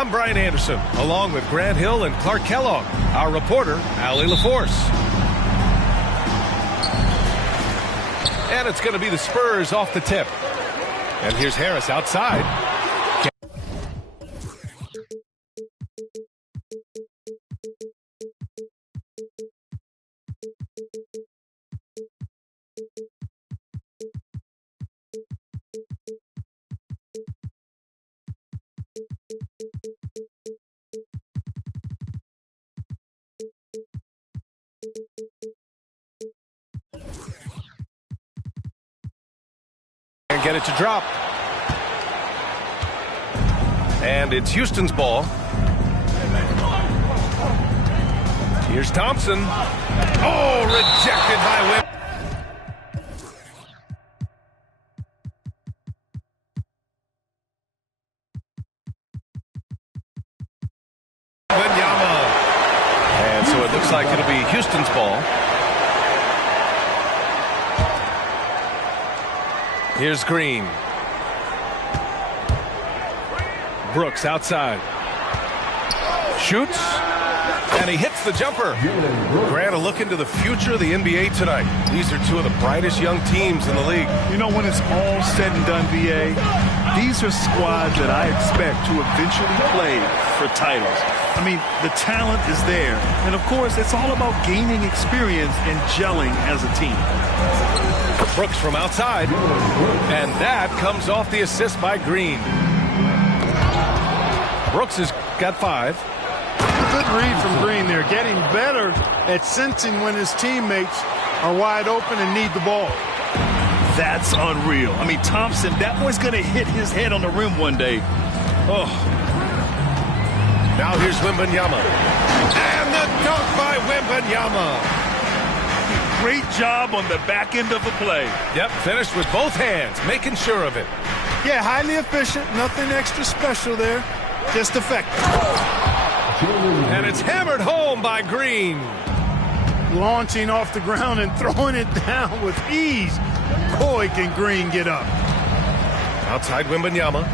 I'm Brian Anderson, along with Grant Hill and Clark Kellogg. Our reporter, Allie LaForce. And it's going to be the Spurs off the tip. And here's Harris outside. And get it to drop. And it's Houston's ball. Here's Thompson. Oh, rejected by Wimp. Wembanyama. And so it looks like it'll be Houston's ball. Here's Green. Brooks outside. Shoots. And he hits the jumper. Grant, a look into the future of the NBA tonight. These are two of the brightest young teams in the league. You know, when it's all said and done, BA, these are squads that I expect to eventually play for titles. I mean, the talent is there. And, of course, it's all about gaining experience and gelling as a team. Brooks from outside. And that comes off the assist by Green. Brooks has got 5. Good read from Green there, getting better at sensing when his teammates are wide open and need the ball. That's unreal. I mean, Thompson, that boy's going to hit his head on the rim one day. Oh. Now here's Wembanyama. And the dunk by Wembanyama. Great job on the back end of the play. Yep, finished with both hands, making sure of it. Yeah, highly efficient, nothing extra special there, just effective. And it's hammered home by Green. Launching off the ground and throwing it down with ease. Boy, can Green get up. Outside Wembanyama.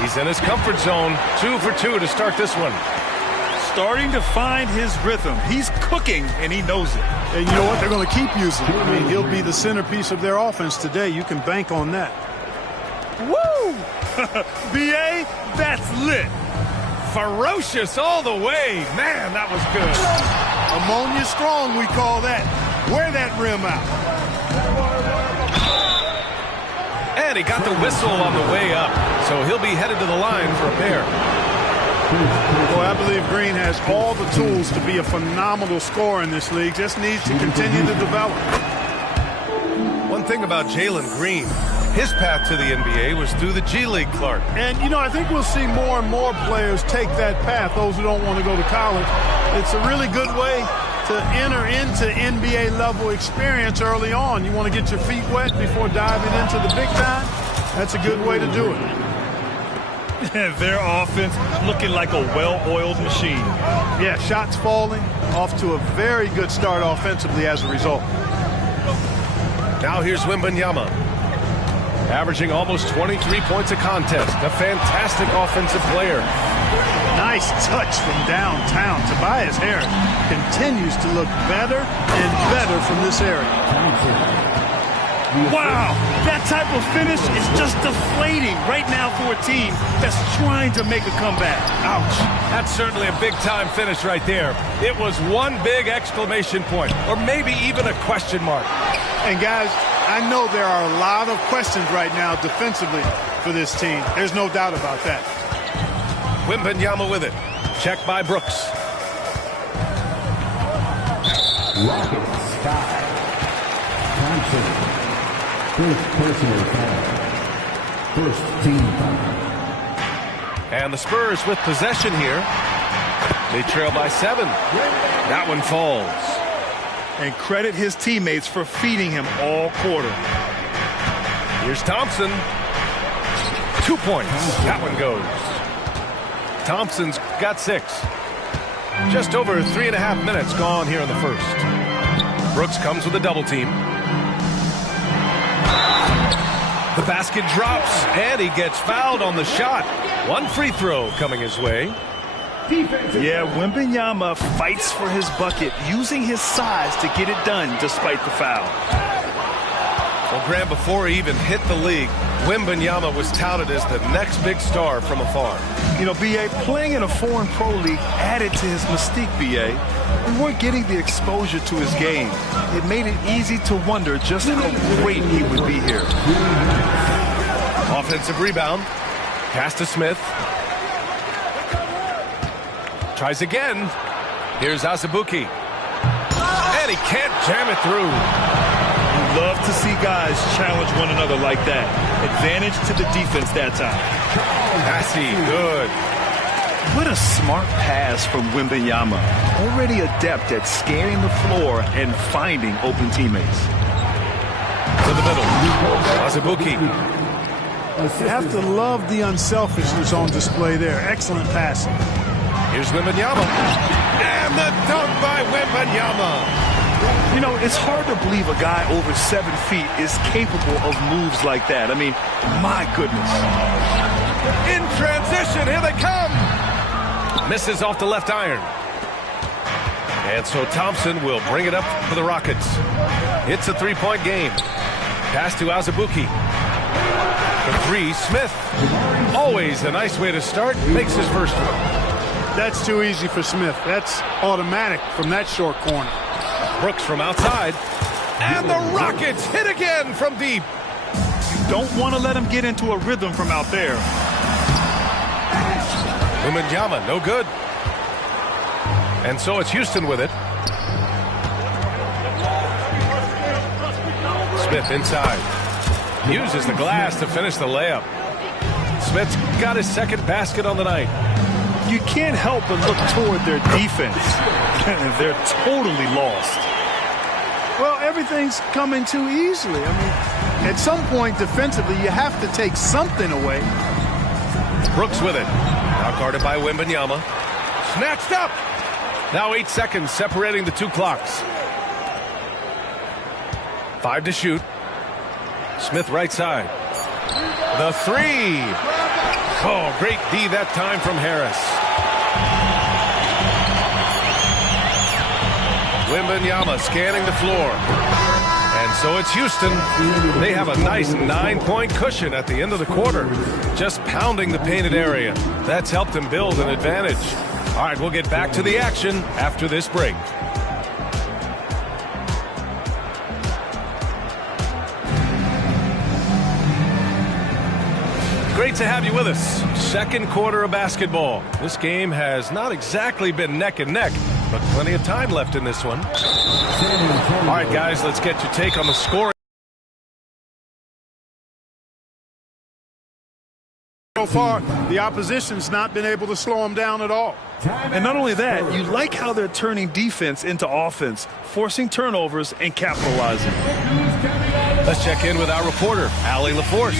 He's in his comfort zone. 2 for 2 to start this one. Starting to find his rhythm. He's cooking, and he knows it. And you know what? They're going to keep using him. I mean, he'll be the centerpiece of their offense today. You can bank on that. Woo! BA, that's lit. Ferocious all the way. Man, that was good. Ammonia strong, we call that. Wear that rim out. And he got the whistle on the way up. So he'll be headed to the line for a pair. Boy, I believe Green has all the tools to be a phenomenal scorer in this league. Just needs to continue to develop. One thing about Jalen Green, his path to the NBA was through the G League, Clark. And, you know, I think we'll see more and more players take that path, those who don't want to go to college. It's a really good way to enter into NBA-level experience early on. You want to get your feet wet before diving into the big time? That's a good way to do it. Their offense looking like a well-oiled machine. Yeah, shots falling, off to a very good start offensively as a result. Now here's Wembanyama. Averaging almost 23 points a contest. A fantastic offensive player. Nice touch from downtown. Tobias Harris continues to look better and better from this area. Wow, that type of finish is just deflating right now for a team that's trying to make a comeback. Ouch. That's certainly a big-time finish right there. It was one big exclamation point, or maybe even a question mark. And guys, I know there are a lot of questions right now defensively for this team. There's no doubt about that. Wembanyama with it. Check by Brooks. Rocket Sky. Thompson. First personal foul. First team foul. And the Spurs with possession here. They trail by 7. That one falls. And credit his teammates for feeding him all quarter. Here's Thompson. 2 points. That one goes. Thompson's got 6. Just over 3.5 minutes gone here in the first. Brooks comes with a double team. The basket drops, and he gets fouled on the shot. One free throw coming his way. Yeah, Wembanyama fights for his bucket, using his size to get it done despite the foul. Well, Graham, before he even hit the league, Wembanyama was touted as the next big star from afar. You know, B.A., playing in a foreign pro league added to his mystique, B.A. We weren't getting the exposure to his game. It made it easy to wonder just how great he would be here. Offensive rebound. Pass to Smith. Tries again. Here's Azubuike. And he can't jam it through. We love to see guys challenge one another like that. Advantage to the defense that time. Passy, good. What a smart pass from Wembanyama. Already adept at scanning the floor and finding open teammates. To the middle. Azubuike. You have to love the unselfishness on display there. Excellent passing. Here's Wembanyama. And the dunk by Wembanyama. You know, it's hard to believe a guy over 7 feet is capable of moves like that. I mean, my goodness. In transition, here they come. Misses off the left iron. And so Thompson will bring it up for the Rockets. It's a three-point game. Pass to Azubuike. For three, Smith. Always a nice way to start. Makes his first one. That's too easy for Smith. That's automatic from that short corner. Brooks from outside. And the Rockets hit again from deep. You don't want to let him get into a rhythm from out there. Wembanyama, no good. And so it's Houston with it. Smith inside. Uses the glass to finish the layup. Smith's got his second basket on the night. You can't help but look toward their defense. They're totally lost. Well, everything's coming too easily. I mean, at some point defensively, you have to take something away. Brooks with it. Now guarded by Wembanyama. Snatched up. Now 8 seconds separating the two clocks. 5 to shoot. Smith right side. The three. Oh, great D that time from Harris. Wembanyama scanning the floor. And so it's Houston. They have a nice 9-point cushion at the end of the quarter. Just pounding the painted area. That's helped them build an advantage. All right, we'll get back to the action after this break. Great to have you with us. Second quarter of basketball. This game has not exactly been neck and neck, but plenty of time left in this one. All right, guys, let's get your take on the scoring. So far, the opposition's not been able to slow them down at all. And not only that, you like how they're turning defense into offense, forcing turnovers and capitalizing. Let's check in with our reporter, Allie LaForce.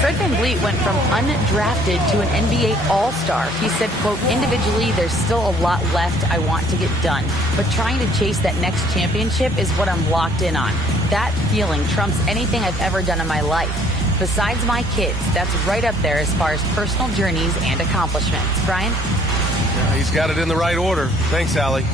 Fred VanVleet went from undrafted to an NBA All-Star. He said, quote, individually, there's still a lot left I want to get done, but trying to chase that next championship is what I'm locked in on. That feeling trumps anything I've ever done in my life. Besides my kids, that's right up there as far as personal journeys and accomplishments. Brian? Yeah, he's got it in the right order. Thanks, Allie.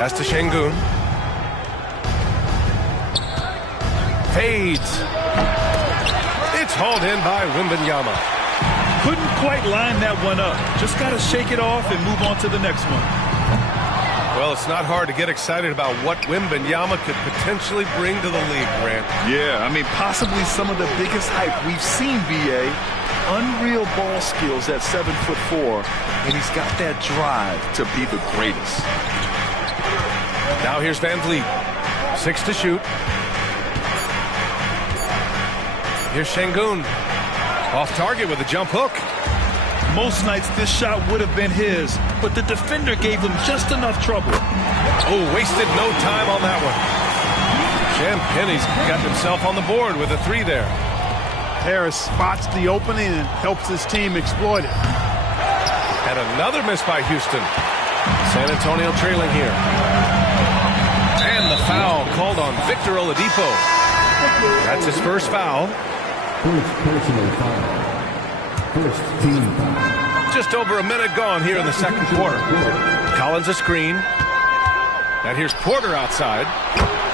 Pass to Şengün. Fades. It's hauled in by Wembanyama. Couldn't quite line that one up. Just got to shake it off and move on to the next one. Well, it's not hard to get excited about what Wembanyama could potentially bring to the league, Grant. Yeah, I mean, possibly some of the biggest hype we've seen, B.A. Unreal ball skills at 7'4", and he's got that drive to be the greatest. Now here's Van Vliet. 6 to shoot. Here's Şengün. Off target with a jump hook. Most nights this shot would have been his, but the defender gave him just enough trouble. Oh, wasted no time on that one. Champagnie's got himself on the board with a 3 there. Harris spots the opening and helps his team exploit it. And another miss by Houston. San Antonio trailing here. And the foul called on Victor Oladipo. That's his first foul. First personal foul. First team foul. Just over a minute gone here in the second quarter. Collins a screen. And here's Porter outside.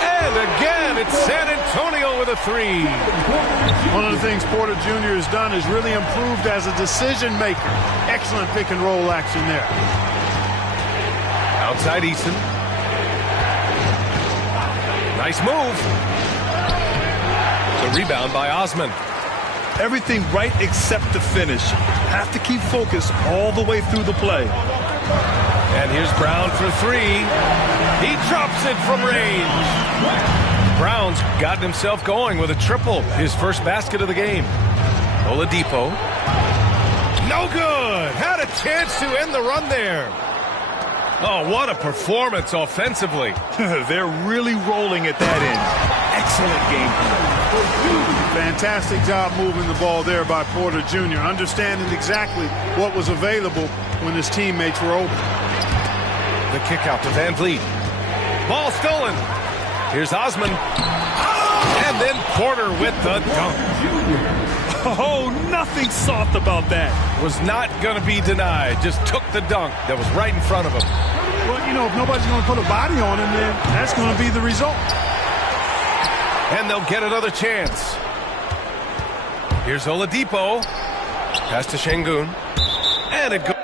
And again, it's San Antonio with a 3. One of the things Porter Jr. has done is really improved as a decision maker. Excellent pick and roll action there. Outside Eason. Nice move. The rebound by Osman. Everything right except the finish. Have to keep focused all the way through the play. And here's Brown for 3. He drops it from range. Brown's gotten himself going with a triple. His first basket of the game. Oladipo. No good. Had a chance to end the run there. Oh, what a performance offensively. They're really rolling at that end. Excellent game plan. Fantastic job moving the ball there by Porter Jr., understanding exactly what was available when his teammates were open. The kick out to Van Vliet. Ball stolen. Here's Osman. And then Porter with the dunk. Oh, nothing soft about that. Was not going to be denied. Just took the dunk that was right in front of him. Well, you know, if nobody's going to put a body on him, then that's going to be the result. And they'll get another chance. Here's Oladipo. Pass to Şengün. And it goes.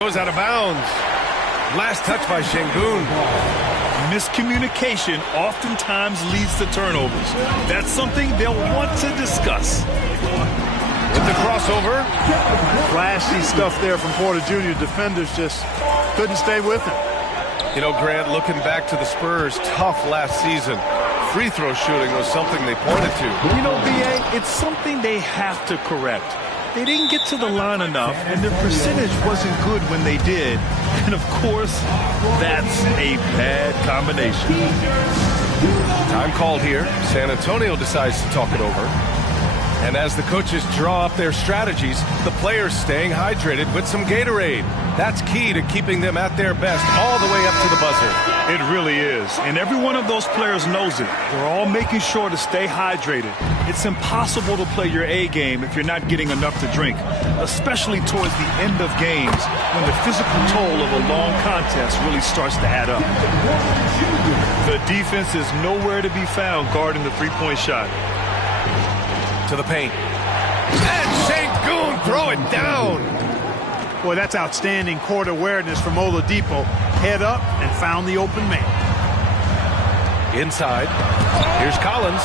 Goes out of bounds. Last touch by Şengün. Miscommunication oftentimes leads to turnovers. That's something they'll want to discuss. With the crossover. Flashy stuff there from Porter Jr. Defenders just couldn't stay with him. You know, Grant, looking back to the Spurs' tough last season, free throw shooting was something they pointed to. You know, B.A., it's something they have to correct. They didn't get to the line enough, and their percentage wasn't good when they did. And, of course, that's a bad combination. Time called here. San Antonio decides to talk it over. And as the coaches draw up their strategies, the players staying hydrated with some Gatorade. That's key to keeping them at their best all the way up to the buzzer. It really is. And every one of those players knows it. They're all making sure to stay hydrated. It's impossible to play your A game if you're not getting enough to drink, especially towards the end of games when the physical toll of a long contest really starts to add up. The defense is nowhere to be found guarding the three-point shot. To the paint. And Şengün throw it down. Boy, that's outstanding court awareness from Oladipo. Head up and found the open man. Inside. Here's Collins.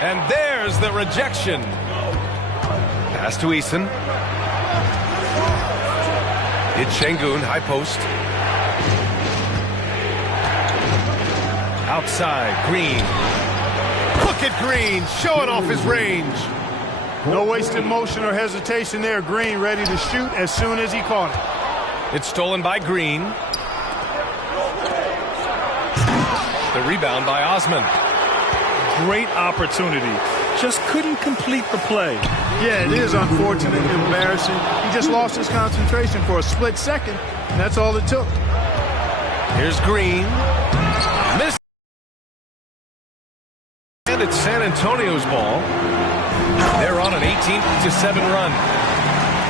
And there's the rejection. Pass to Eason. It's Şengün, high post. Outside, Green. Look at Green, showing off his range. No wasted motion or hesitation there. Green ready to shoot as soon as he caught it. It's stolen by Green. The rebound by Osman. Great opportunity. Just couldn't complete the play. Yeah, it is unfortunate and embarrassing. He just lost his concentration for a split second. That's all it took. Here's Green. Missed. And it's San Antonio's ball. They're on an 18-7 run.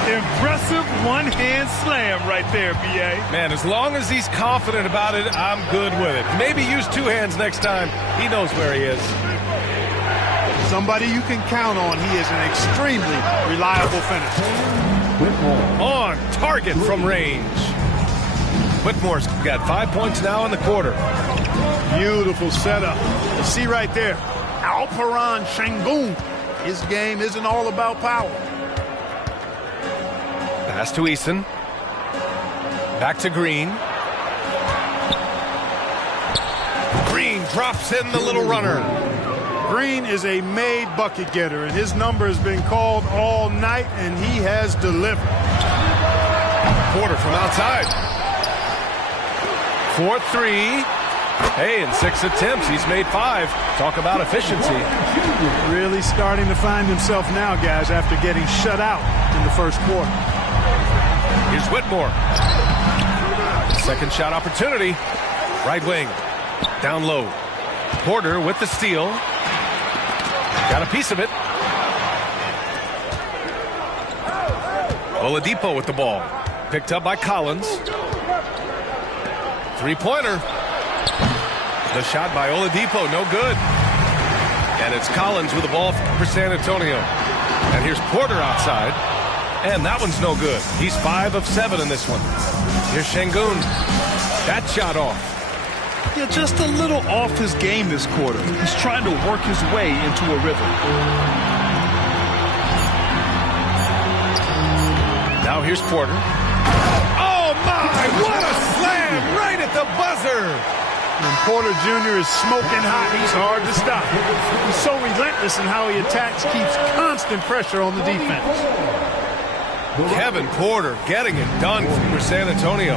Impressive one-hand slam right there, B.A. Man, as long as he's confident about it, I'm good with it. Maybe use two hands next time. He knows where he is. Somebody you can count on. He is an extremely reliable finisher. On target from range. Whitmore's got 5 points now in the quarter. Beautiful setup. You see right there, Alperen Sengun. His game isn't all about power. Pass to Eason. Back to Green. Green drops in the little runner. Green is a made bucket getter, and his number has been called all night, and he has delivered. Porter from outside. 4-3. Hey, in 6 attempts, he's made 5. Talk about efficiency. Really starting to find himself now, guys, after getting shut out in the first quarter. Here's Whitmore. Second shot opportunity. Right wing. Down low. Porter with the steal. Got a piece of it. Oladipo with the ball. Picked up by Collins. Three-pointer. The shot by Oladipo, no good. And it's Collins with the ball for San Antonio. And here's Porter outside. And that one's no good. He's 5 of 7 in this one. Here's Sengun. That shot off. Yeah, just a little off his game this quarter. He's trying to work his way into a rhythm. Now here's Porter. Oh, my! What a slam! Right at the buzzer! When Porter Jr. is smoking hot, he's hard to stop. He's so relentless in how he attacks, keeps constant pressure on the defense. Kevin Porter getting it done for San Antonio.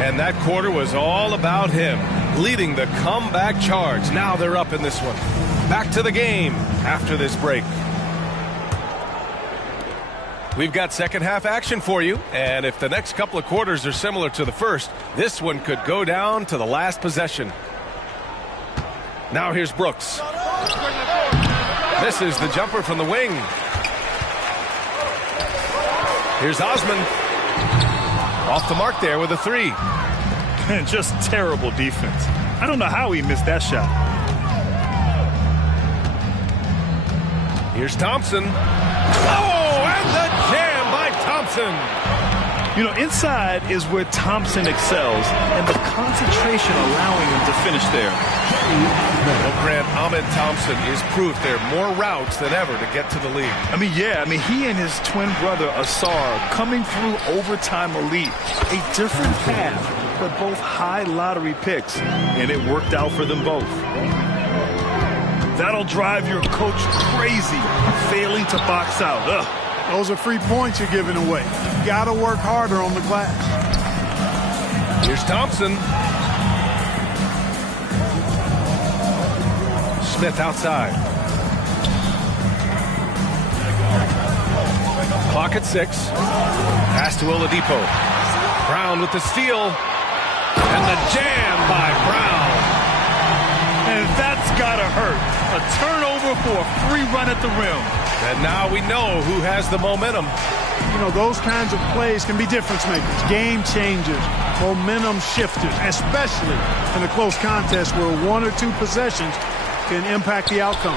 And that quarter was all about him, leading the comeback charge. Now they're up in this one. Back to the game after this break. We've got second half action for you, and if the next couple of quarters are similar to the first, this one could go down to the last possession. Now here's Brooks. Misses the jumper from the wing. Here's Osman. Off the mark there with a 3. Just terrible defense. I don't know how he missed that shot. Here's Thompson. Oh, and the jam by Thompson. You know, inside is where Thompson excels, and the concentration allowing him to finish there. Well, Grant, Ahmed Thompson is proof there are more routes than ever to get to the league. He and his twin brother, Asar, coming through overtime elite. A different path, but both high lottery picks, and it worked out for them both. That'll drive your coach crazy, failing to box out. Ugh. Those are free points you're giving away. You got to work harder on the glass. Here's Thompson. Smith outside. Clock at 6. Pass to Oladipo. Brown with the steal. And the jam by Brown. And that's gotta hurt. A turnover for a free run at the rim. And now we know who has the momentum. You know, those kinds of plays can be difference makers, game changers, momentum shifters, especially in a close contest where 1 or 2 possessions can impact the outcome.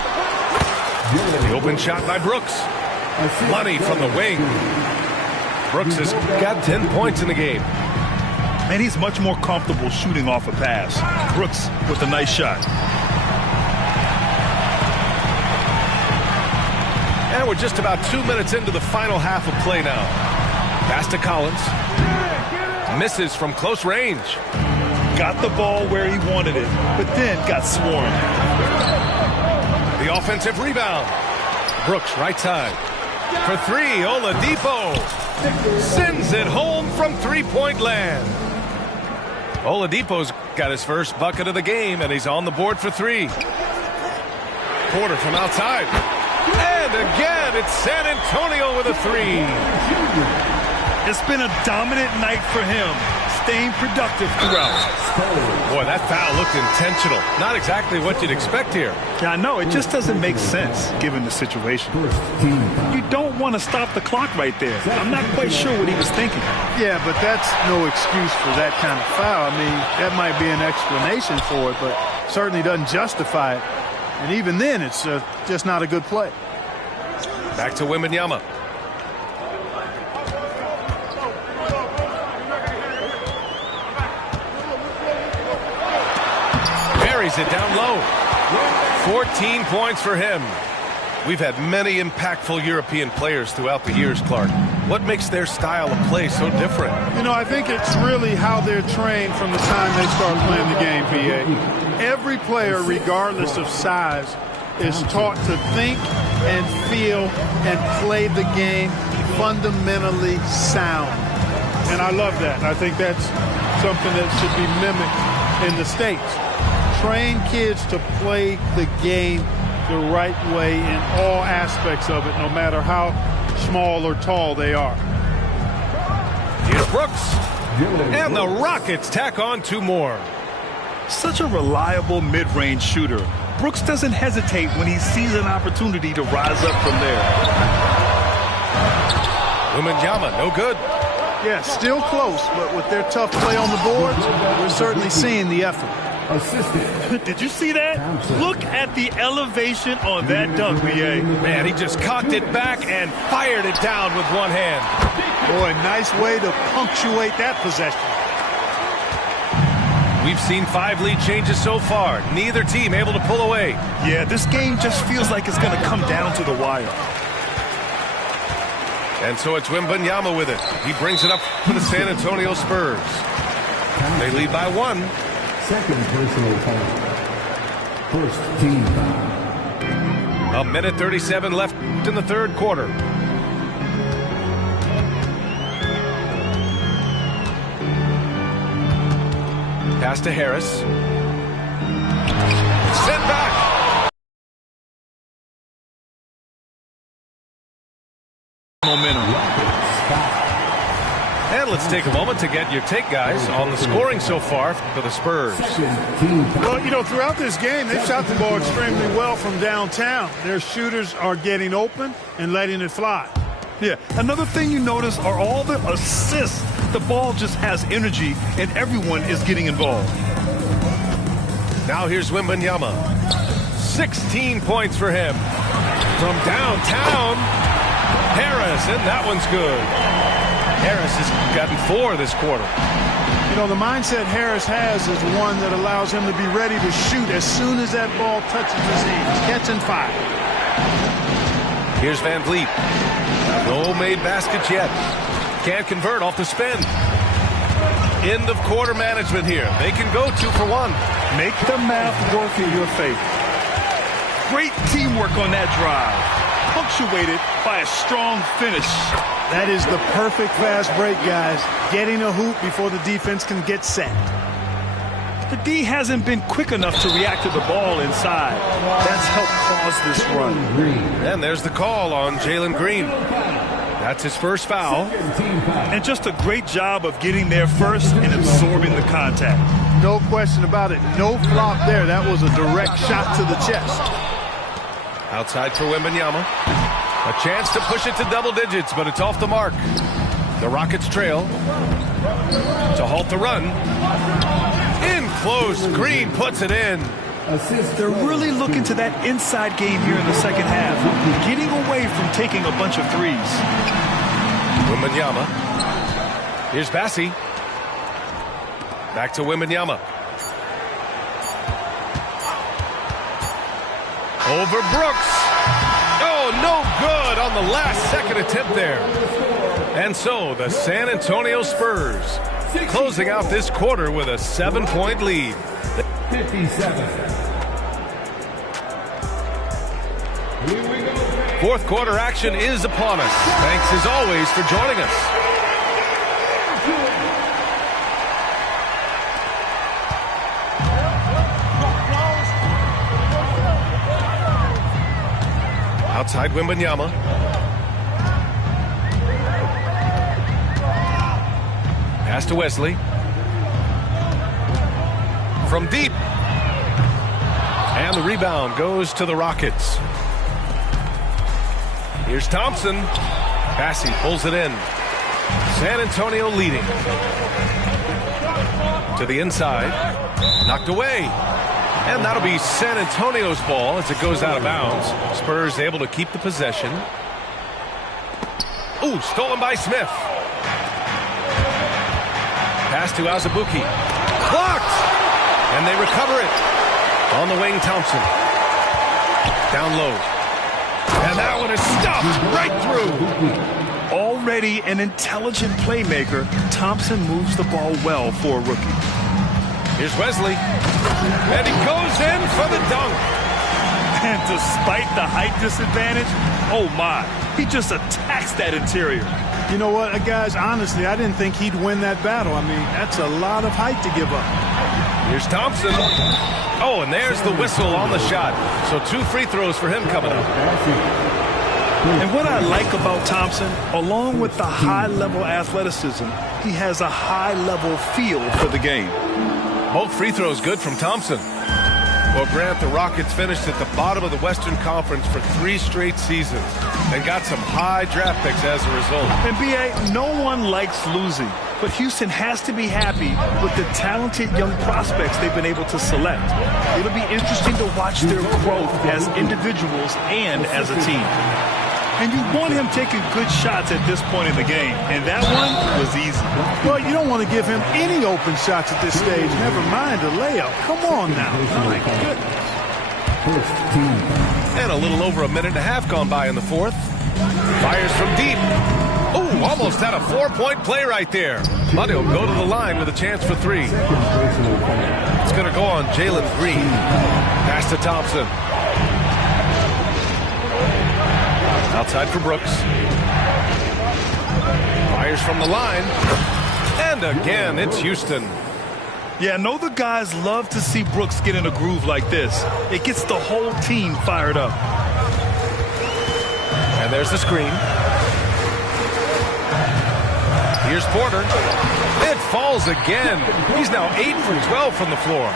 The open shot by Brooks. Money from the wing. Brooks has got 10 points in the game. And he's much more comfortable shooting off a pass. Brooks with a nice shot. And we're just about 2 minutes into the final half of play now. Pass to Collins. Misses from close range. Got the ball where he wanted it, but then got swarmed. The offensive rebound. Brooks right side. For 3, Oladipo sends it home from three-point land. Oladipo's got his first bucket of the game, and he's on the board for 3. Porter from outside. And again, it's San Antonio with a 3. It's been a dominant night for him. staying productive throughout. Boy, that foul looked intentional. Not exactly what you'd expect here. Yeah, I know. It just doesn't make sense given the situation. You don't want to stop the clock right there. I'm not quite sure what he was thinking. Yeah, but that's no excuse for that kind of foul. I mean, that might be an explanation for it, but certainly doesn't justify it. And even then, it's just not a good play. Back to Wembanyama. Buries it down low. 14 points for him. We've had many impactful European players throughout the years, Clark. What makes their style of play so different? You know, I think it's really how they're trained from the time they start playing the game, B.A. Every player, regardless of size, is taught to think and feel and play the game fundamentally sound. And I love that. I think that's something that should be mimicked in the States. Train kids to play the game the right way in all aspects of it, no matter how small or tall they are. Here's Brooks. And the Rockets tack on 2 more. Such a reliable mid-range shooter. Brooks doesn't hesitate when he sees an opportunity to rise up from there. Wembanyama, no good. Yeah, still close, but with their tough play on the boards, we're certainly seeing the effort. Did you see that? Look at the elevation on that dunk, B.A. Man, he just cocked it back and fired it down with one hand. Boy, nice way to punctuate that possession. We've seen 5 lead changes so far. Neither team able to pull away. Yeah, this game just feels like it's going to come down to the wire. And so it's Wembanyama with it. He brings it up for the San Antonio Spurs. They lead by 1. Second personal foul. First team foul. A minute 37 left in the third quarter. Pass to Harris. Sent back. Momentum. And let's take a moment to get your take, guys, on the scoring so far for the Spurs. Well, you know, throughout this game, they've shot the ball extremely well from downtown. Their shooters are getting open and letting it fly. Yeah, another thing you notice are all the assists. The ball just has energy, and everyone is getting involved. Now here's Wembanyama. 16 points for him. From downtown, Harris, and that one's good. Harris has gotten 4 this quarter. You know, the mindset Harris has is one that allows him to be ready to shoot as soon as that ball touches his hands. Catch and fire. Here's Van Vliet. No made baskets yet. Can't convert off the spin. End of quarter management here. They can go 2 for 1. Make the math work in your favor. Great teamwork on that drive. Punctuated by a strong finish. That is the perfect fast break, guys. Getting a hoop before the defense can get set. The D hasn't been quick enough to react to the ball inside. That's helped cause this run. And there's the call on Jalen Green. That's his first foul. And just a great job of getting there first and absorbing the contact. No question about it. No flop there. That was a direct shot to the chest. Outside for Wembanyama. A chance to push it to double digits, but it's off the mark. The Rockets trail. To halt the run. In close. Green puts it in. They're really looking to that inside game here in the second half. Getting away from taking a bunch of threes. Wembanyama. Here's Bassey. Back to Wembanyama. Over Brooks. Oh, no good on the last second attempt there. And so the San Antonio Spurs closing out this quarter with a 7-point lead. 57. Fourth quarter action is upon us. Thanks as always for joining us. Outside Wembanyama. Pass to Wesley. from deep. And the rebound goes to the Rockets. Here's Thompson. Passy pulls it in. San Antonio leading. To the inside. Knocked away. And that'll be San Antonio's ball as it goes out of bounds. Spurs able to keep the possession. Ooh, stolen by Smith. Pass to Azubuike. Blocked! And they recover it. On the wing, Thompson. Down low. And that one is stuffed right through. Already an intelligent playmaker, Thompson moves the ball well for a rookie. Here's Wesley. And he goes in for the dunk. And despite the height disadvantage, oh my, he just attacks that interior. You know what, guys, honestly, I didn't think he'd win that battle. I mean, that's a lot of height to give up. Here's Thompson. Oh, and there's the whistle on the shot. So 2 free throws for him coming up. And what I like about Thompson, along with the high-level athleticism, he has a high-level feel for the game. Both free throws good from Thompson. Well, Grant, the Rockets finished at the bottom of the Western Conference for 3 straight seasons and got some high draft picks as a result. And B.A., no one likes losing, but Houston has to be happy with the talented young prospects they've been able to select. It'll be interesting to watch their growth as individuals and as a team. And you want him taking good shots at this point in the game, and that one was easy. Well, you don't want to give him any open shots at this stage, never mind a layup. Come on now. My goodness. And a little over a minute and a half gone by in the fourth. Fires from deep. Ooh, almost had a 4-point play right there. But he'll go to the line with a chance for 3. It's going to go on Jalen Green. Pass to Thompson. Outside for Brooks. Fires from the line. And again, it's Houston. Yeah, I know the guys love to see Brooks get in a groove like this. It gets the whole team fired up. And there's the screen. Here's Porter. It falls again. He's now 8 for 12 from the floor.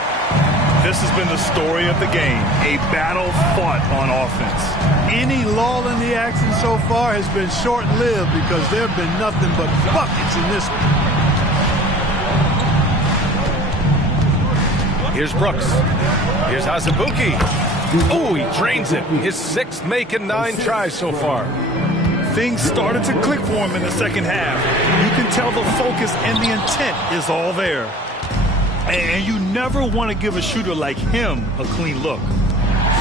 This has been the story of the game, a battle fought on offense. Any lull in the action so far has been short-lived because there have been nothing but buckets in this one. Here's Brooks. Here's Azubuike. Oh, he drains it. His 6th make in 9 tries so far. Things started to click for him in the second half. You can tell the focus and the intent is all there. And you never want to give a shooter like him a clean look.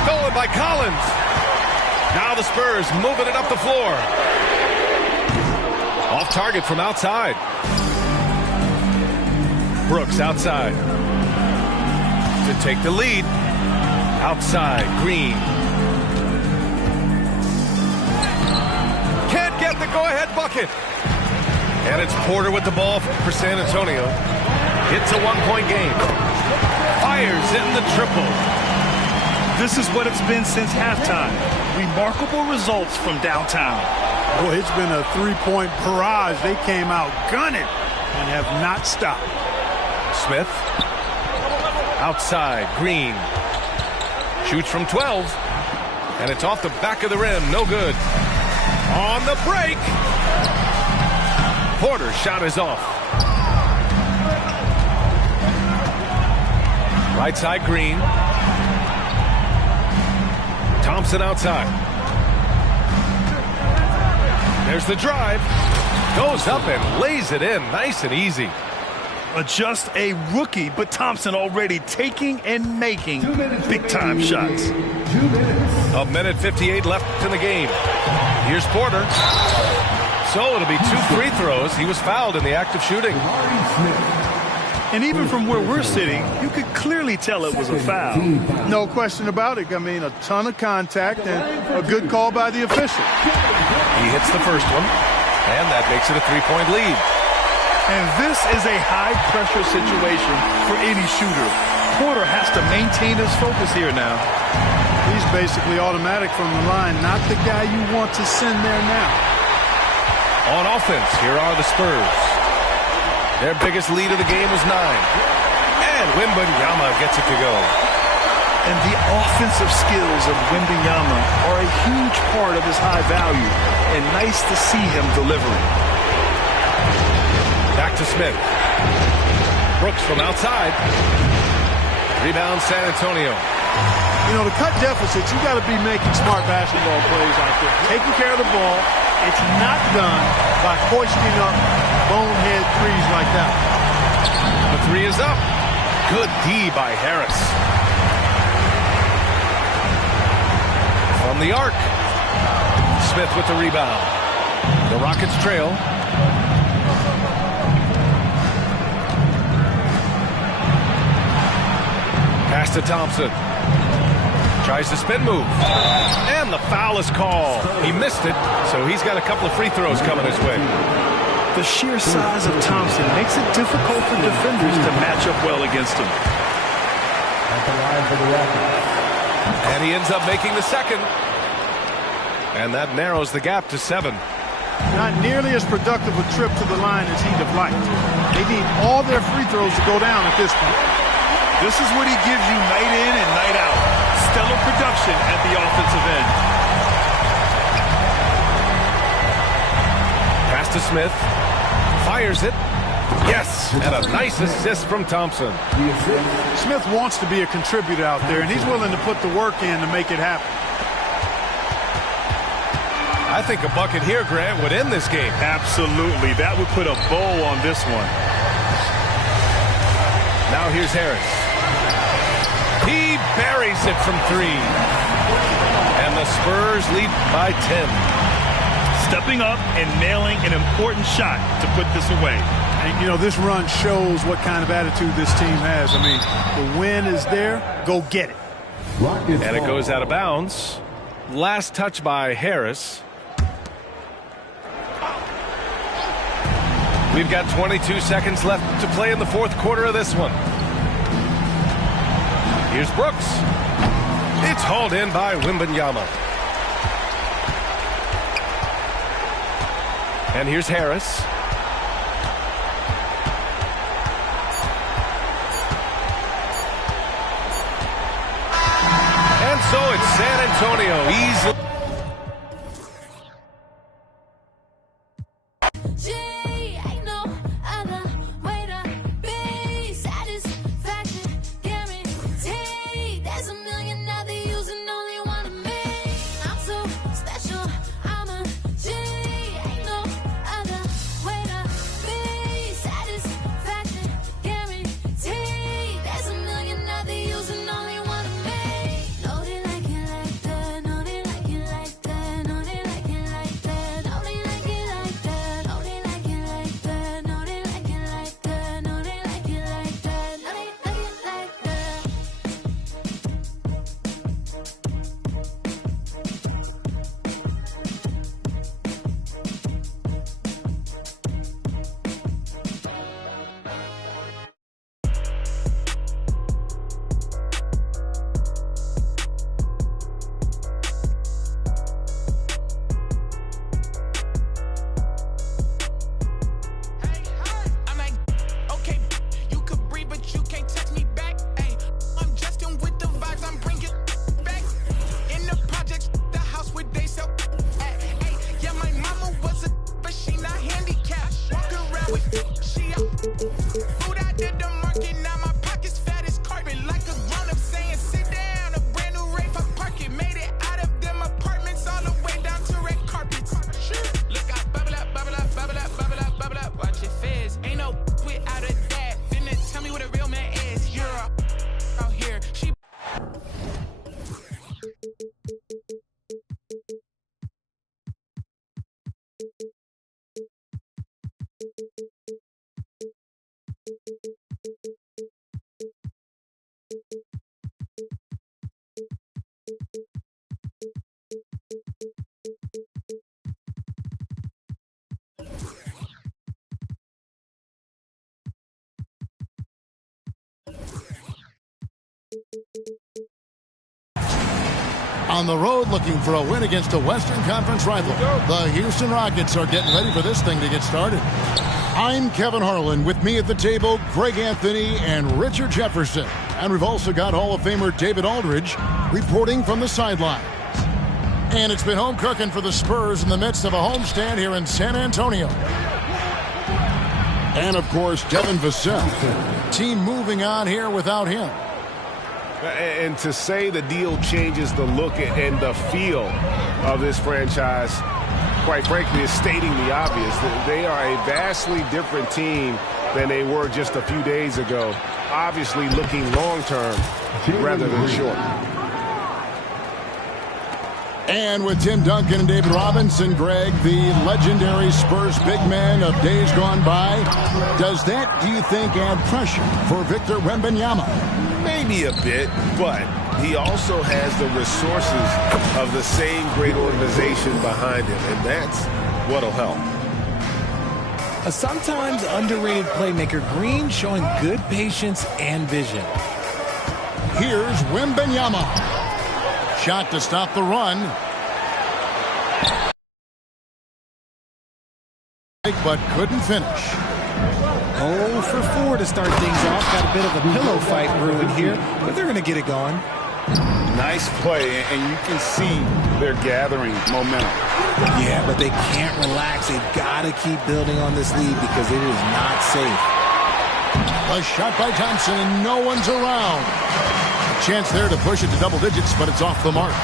Stolen by Collins. Now the Spurs moving it up the floor. Off target from outside. Brooks outside. To take the lead. Outside, Green. Can't get the go-ahead bucket. And it's Porter with the ball for San Antonio. It's a 1-point game. Fires in the triple. This is what it's been since halftime. Remarkable results from downtown. Boy, it's been a 3-point barrage. They came out gunning and have not stopped. Smith. Outside, Green. Shoots from 12. And it's off the back of the rim. No good. On the break. Porter's shot is off. Right side, Green. Thompson outside. There's the drive. Goes up and lays it in. Nice and easy. Just a rookie, but Thompson already taking and making big-time shots. 1 minute 58 left in the game. Here's Porter. So it'll be 2 free throws. He was fouled in the act of shooting. And even from where we're sitting, you could clearly tell it was a foul. No question about it. I mean, a ton of contact and a good call by the official. He hits the first one, and that makes it a 3-point lead. And this is a high-pressure situation for any shooter. Porter has to maintain his focus here now. He's basically automatic from the line, not the guy you want to send there now. On offense, here are the Spurs. Their biggest lead of the game was 9. And Wembanyama gets it to go. And the offensive skills of Wembanyama are a huge part of his high value. And nice to see him delivering. Back to Smith. Brooks from outside. Rebound San Antonio. You know, to cut deficits, you got to be making smart basketball plays out there. Taking care of the ball. It's not done by hoisting up bonehead threes like that. The three is up. Good D by Harris. From the arc. Smith with the rebound. The Rockets trail. Pass to Thompson. Tries to spin move. And the foul is called. He missed it, so he's got a couple of free throws coming his way. The sheer size of Thompson makes it difficult for defenders to match up well against him. And he ends up making the second. And that narrows the gap to 7. Not nearly as productive a trip to the line as he'd have liked. They need all their free throws to go down at this point. This is what he gives you night in and night out. Stellar production at the offensive end. Pass to Smith. Fires it. Yes, and a nice assist from Thompson. Smith wants to be a contributor out there, and he's willing to put the work in to make it happen. I think a bucket here, Grant, would end this game. Absolutely. That would put a bow on this one. Now here's Harris. He buries it from 3. And the Spurs lead by 10. Stepping up and nailing an important shot to put this away. And, you know, this run shows what kind of attitude this team has. I mean, the win is there. Go get it. And it goes out of bounds. Last touch by Harris. We've got 22 seconds left to play in the fourth quarter of this one. Here's Brooks. It's hauled in by Wembanyama. And here's Harris. And so it's San Antonio easily. On the road looking for a win against a Western Conference rival. The Houston Rockets are getting ready for this thing to get started. I'm Kevin Harlan. With me at the table, Greg Anthony and Richard Jefferson. And we've also got Hall of Famer David Aldridge reporting from the sidelines. And it's been home cooking for the Spurs in the midst of a homestand here in San Antonio. And, of course, Devin Vassell. Team moving on here without him. And to say the deal changes the look and the feel of this franchise, quite frankly, is stating the obvious. They are a vastly different team than they were just a few days ago. Obviously looking long-term rather than short. And with Tim Duncan and David Robinson, Greg, the legendary Spurs big man of days gone by, does that, do you think, add pressure for Victor Wembanyama? Maybe a bit, but he also has the resources of the same great organization behind him, and that's what'll help. A sometimes underrated playmaker, Green showing good patience and vision. Here's Wembanyama. Shot to stop the run. But couldn't finish. 0 for 4 to start things off. Got a bit of a pillow fight brewing here, but they're going to get it going. Nice play, and you can see they're gathering momentum. Yeah, but they can't relax. They've got to keep building on this lead because it is not safe. A shot by Thompson, and no one's around. A chance there to push it to double digits, but it's off the mark.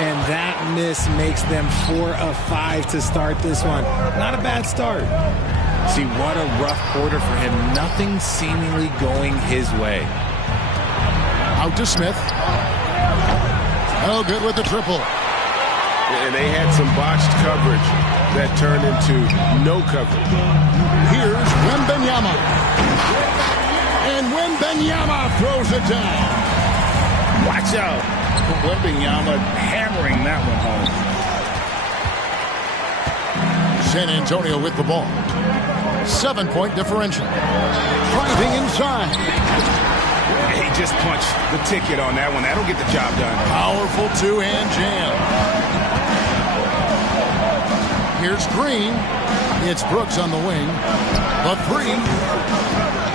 And that miss makes them 4 of 5 to start this one. Not a bad start. See, what a rough quarter for him. Nothing seemingly going his way. Out to Smith. Oh, good with the triple. And they had some botched coverage that turned into no coverage. Here's Wembanyama. And Wembanyama throws it down. Watch out. Wembanyama hammering that one home. San Antonio with the ball. 7-point differential. Driving inside. He just punched the ticket on that one. That'll get the job done. Powerful two-hand jam. Here's Green. It's Brooks on the wing. The three.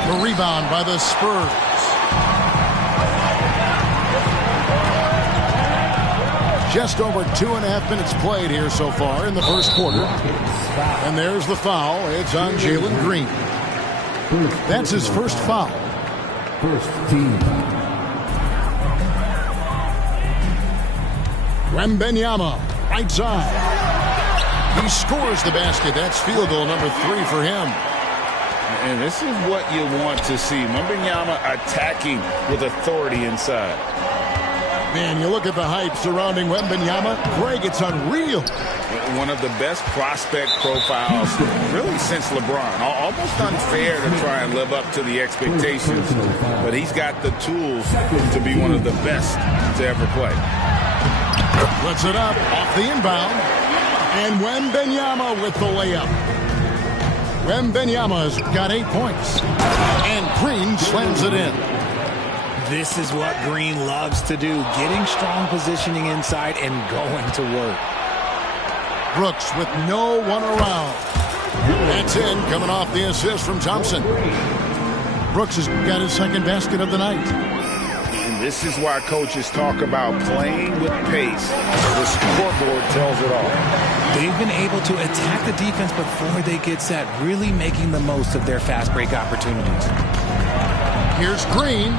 The rebound by the Spurs. Just over 2.5 minutes played here so far in the first quarter. And there's the foul. It's on Jalen Green. That's his first foul. First team. Wembanyama, right side. He scores the basket. That's field goal number 3 for him. And this is what you want to see. Wembanyama attacking with authority inside. Man, you look at the hype surrounding Wembanyama. Greg, it's unreal. One of the best prospect profiles really since LeBron. Almost unfair to try and live up to the expectations, but he's got the tools to be one of the best to ever play. Puts it up off the inbound. And Wembanyama with the layup. Wembanyama's got 8 points. And Green slams it in. This is what Green loves to do, getting strong positioning inside and going to work. Brooks with no one around. That's in, coming off the assist from Thompson. Brooks has got his second basket of the night. And this is why coaches talk about playing with pace. The scoreboard tells it all. They've been able to attack the defense before they get set, really making the most of their fast break opportunities. Here's Green.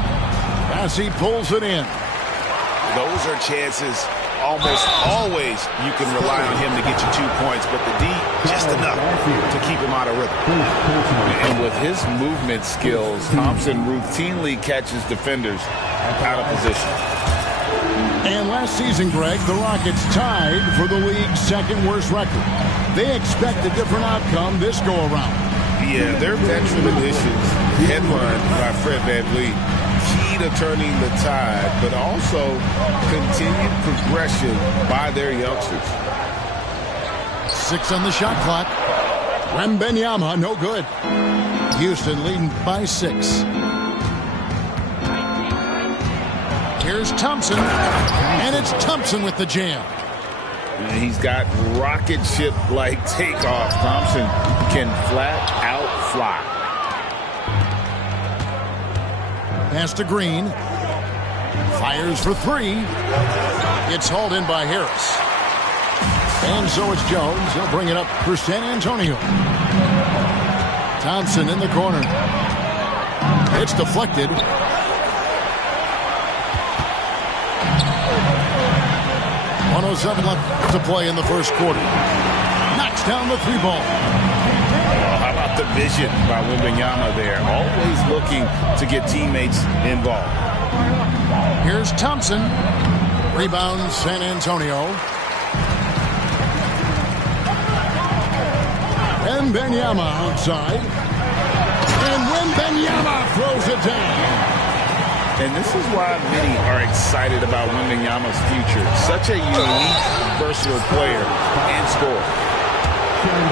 As he pulls it in. Those are chances almost always you can rely on him to get you 2 points, but the D, just enough to keep him out of rhythm. And with his movement skills, Thompson routinely catches defenders out of position. And last season, Greg, the Rockets tied for the league's second worst record. They expect a different outcome this go-around. Yeah, their veteran additions, headlined by Fred VanVleet, key to turning the tide, but also continued progression by their youngsters. 6 on the shot clock. Wembanyama, no good. Houston leading by 6. Here's Thompson, and it's Thompson with the jam. And he's got rocket ship-like takeoff. Thompson can flat out fly. Pass to Green. Fires for three. It's hauled in by Harris. And so it's Jones. He'll bring it up for San Antonio. Thompson in the corner. It's deflected. 1:07 left to play in the first quarter. Knocks down the three ball. Well, how about the vision by Wembanyama there? Always looking to get teammates involved. Here's Thompson. Rebound San Antonio. Wembanyama outside. And Wembanyama throws it down. And this is why many are excited about Wembanyama's future. Such a unique, versatile player and scorer.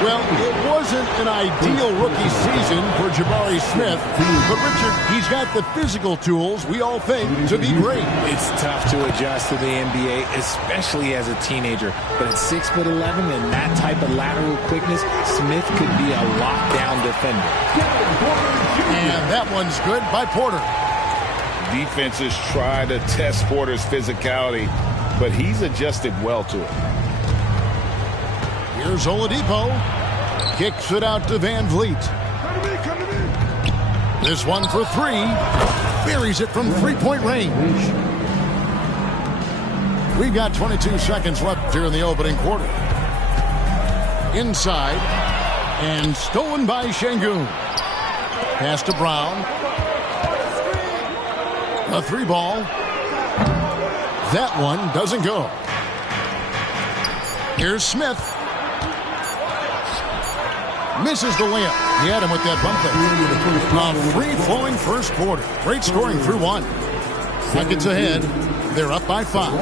Well, it wasn't an ideal rookie season for Jabari Smith, but Richard, he's got the physical tools we all think to be great. It's tough to adjust to the NBA, especially as a teenager. But at 6'11" and that type of lateral quickness, Smith could be a lockdown defender. And that one's good by Porter. Defenses try to test Porter's physicality, but he's adjusted well to it. Here's Oladipo. Kicks it out to Van Vliet. This one for three. Buries it from three-point range. We've got 22 seconds left here in the opening quarter. Inside. And stolen by Şengün. Pass to Brown. A three ball. That one doesn't go. Here's Smith. Misses the layup. He had him with that bump there. A free-flowing first quarter. Great scoring through one. Seconds ahead. They're up by 5.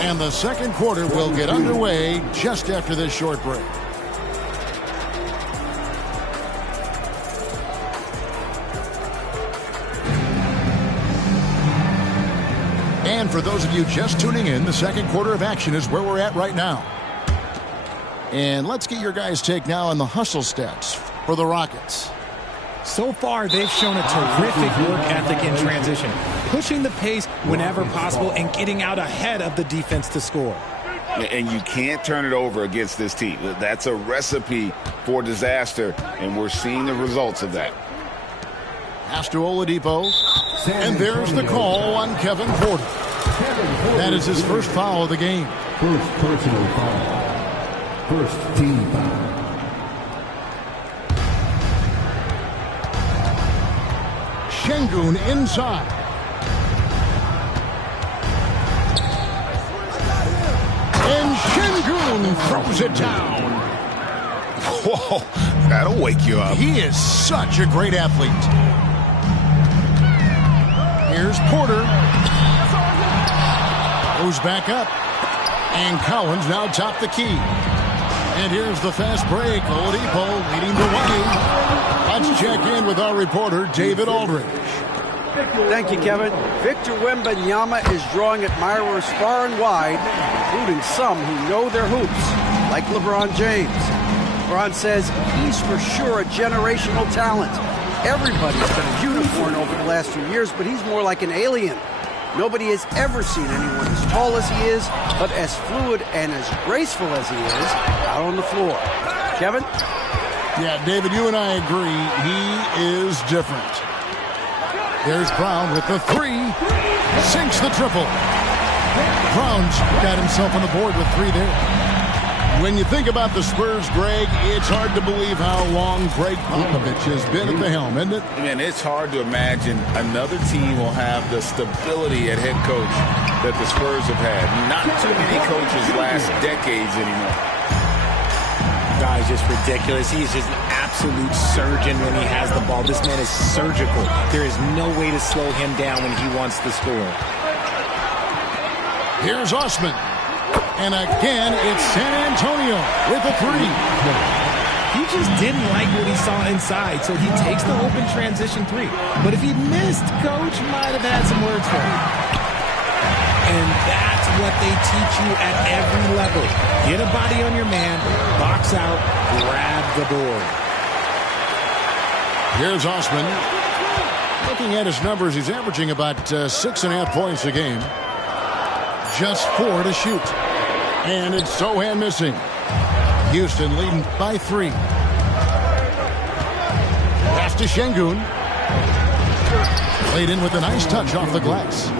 And the second quarter will get underway just after this short break. And for those of you just tuning in, the second quarter of action is where we're at right now. And let's get your guys' take now on the hustle stats for the Rockets. So far, they've shown a terrific work ethic in transition, pushing the pace whenever possible and getting out ahead of the defense to score. And you can't turn it over against this team. That's a recipe for disaster, and we're seeing the results of that. Pass to Oladipo. And there's the call on Kevin Porter. That is his first foul of the game. First personal foul. First team foul. Şengün inside. And Şengün throws it down. Whoa, that'll wake you up. He is such a great athlete. Here's Porter. Goes back up. And Collins now top the key. And here's the fast break. Oladipo leading the way. Let's check in with our reporter, David Aldridge. Thank you, Kevin. Victor Wembanyama is drawing admirers far and wide, including some who know their hoops, like LeBron James. LeBron says he's for sure a generational talent. Everybody's been a unicorn over the last few years, but he's more like an alien. Nobody has ever seen anyone as tall as he is, but as fluid and as graceful as he is out on the floor. Kevin? Yeah, David, you and I agree. He is different. There's Brown with the three. Sinks the triple. Brown's got himself on the board with 3 there. When you think about the Spurs, Greg, it's hard to believe how long Greg Popovich has been at the helm, isn't it? Man, it's hard to imagine another team will have the stability at head coach that the Spurs have had. Not too many coaches last decades anymore. Guy's just ridiculous. He's just an absolute surgeon when he has the ball. This man is surgical. There is no way to slow him down when he wants to score. Here's Osman. And again, it's San Antonio with a 3. He just didn't like what he saw inside, so he takes the open transition 3. But if he missed, Coach might have had some words for him. And that's what they teach you at every level. Get a body on your man, box out, grab the board. Here's Osman. Looking at his numbers, he's averaging about 6.5 points a game. Just 4 to shoot. And it's Sochan missing. Houston leading by 3. Pass to Şengün. Played in with a nice touch off the glass.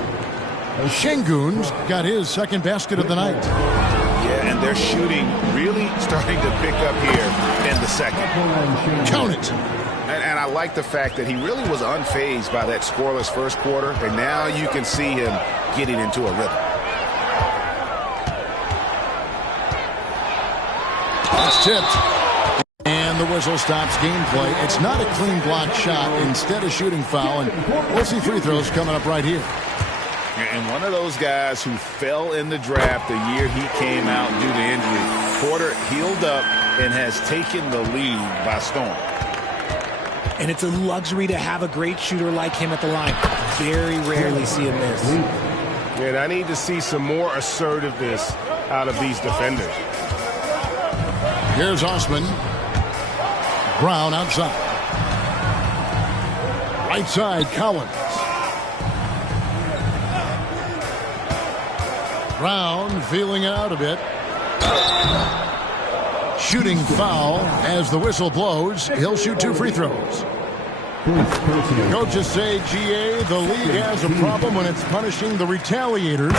Şengün's got his second basket of the night. Yeah, and their shooting really starting to pick up here in the second. Count it. And I like the fact that he really was unfazed by that scoreless first quarter, and now you can see him getting into a rhythm. It's tipped. And the whistle stops gameplay. It's not a clean block shot. Instead, a shooting foul. And we'll see free throws coming up right here. And one of those guys who fell in the draft the year he came out due to injury. Porter healed up and has taken the league by storm. And it's a luxury to have a great shooter like him at the line. Very rarely see him miss. And I need to see some more assertiveness out of these defenders. Here's Osman. Brown outside. Right side, Collins. Brown feeling it out a bit. Shooting foul as the whistle blows. He'll shoot 2 free throws. Coaches say, GA, the league has a problem when it's punishing the retaliators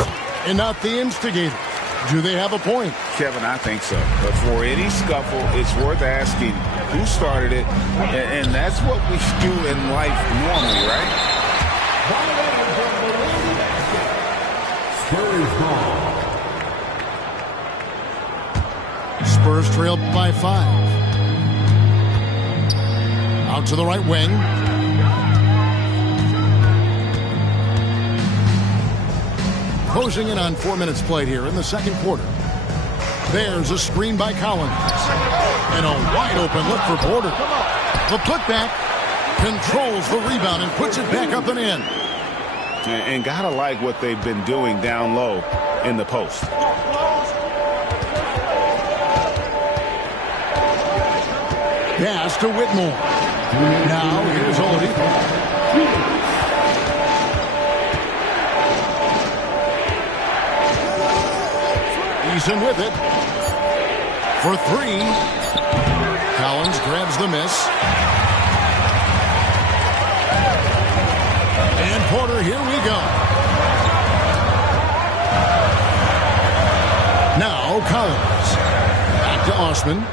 and not the instigators. Do they have a point? Kevin, I think so. But for any scuffle, it's worth asking who started it. And that's what we do in life normally, right? Spurs trail by 5. Out to the right wing. Closing in on 4 minutes played here in the second quarter. There's a screen by Collins. And a wide open look for Porter. The putback controls the rebound and puts it back up and in. And gotta like what they've been doing down low in the post. Pass to Whitmore. Now here's Oladipo. Eason with it. For 3. Collins grabs the miss. And Porter, here we go. Now Collins. Back to Osman.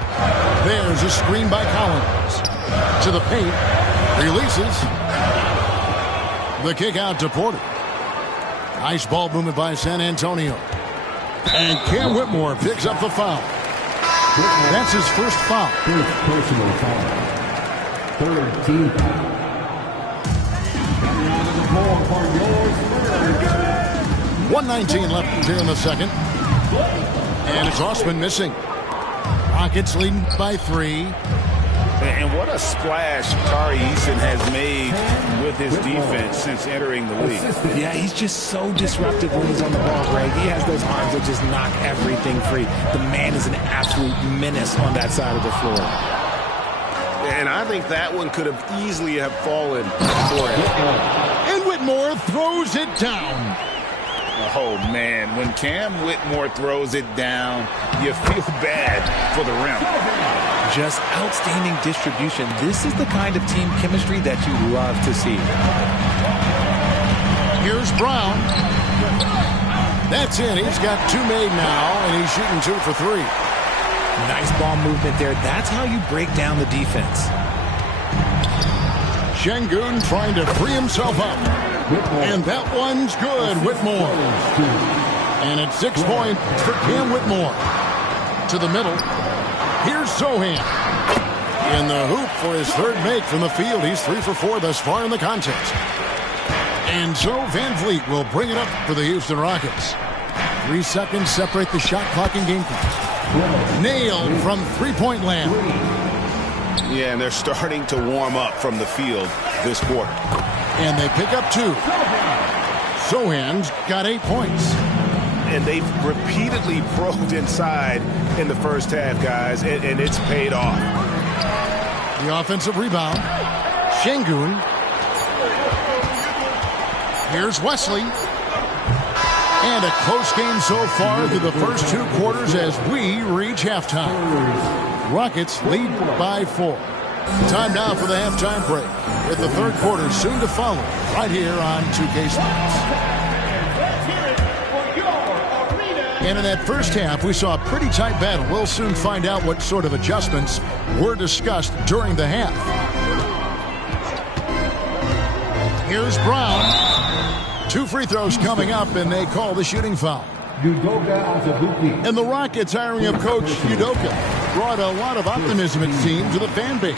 There's a screen by Collins. To the paint. Releases. The kick out to Porter. Nice ball movement by San Antonio. And Cam Whitmore picks up the foul. That's his first foul. First personal foul. Third team foul. 1:19 left here in the second. And it's Osman missing. Rockets leading by 3. And what a splash Tari Eason has made with his defense since entering the league. Yeah, he's just so disruptive when he's on the ball, Greg. He has those arms that just knock everything free. The man is an absolute menace on that side of the floor. And I think that one could have easily have fallen for him. And Whitmore throws it down. Oh, man, when Cam Whitmore throws it down, you feel bad for the rim. Just outstanding distribution. This is the kind of team chemistry that you love to see. Here's Brown. That's in. He's got 2 made now, and he's shooting 2 for 3. Nice ball movement there. That's how you break down the defense. Şengün trying to free himself up. And that one's good, Whitmore. And it's 6 points for Cam Whitmore. To the middle. Here's Sochan. In the hoop for his 3rd make from the field. He's 3 for 4 thus far in the contest. And so Van Vliet will bring it up for the Houston Rockets. 3 seconds separate the shot clock and game clock. Nailed from 3-point land. Yeah, and they're starting to warm up from the field this quarter. And they pick up 2. Sochan's got 8 points. And they've repeatedly probed inside in the first half, guys, and it's paid off. The offensive rebound. Şengün. Here's Wesley. And a close game so far through the first 2 quarters as we reach halftime. Rockets lead by 4. Time now for the halftime break, with the third quarter soon to follow right here on 2K Sports. And in that first half, we saw a pretty tight battle. We'll soon find out what sort of adjustments were discussed during the half. Here's Brown. 2 free throws coming up, and they call the shooting foul. And the Rockets hiring of Coach Udoka brought a lot of optimism, it seemed, to the fan base.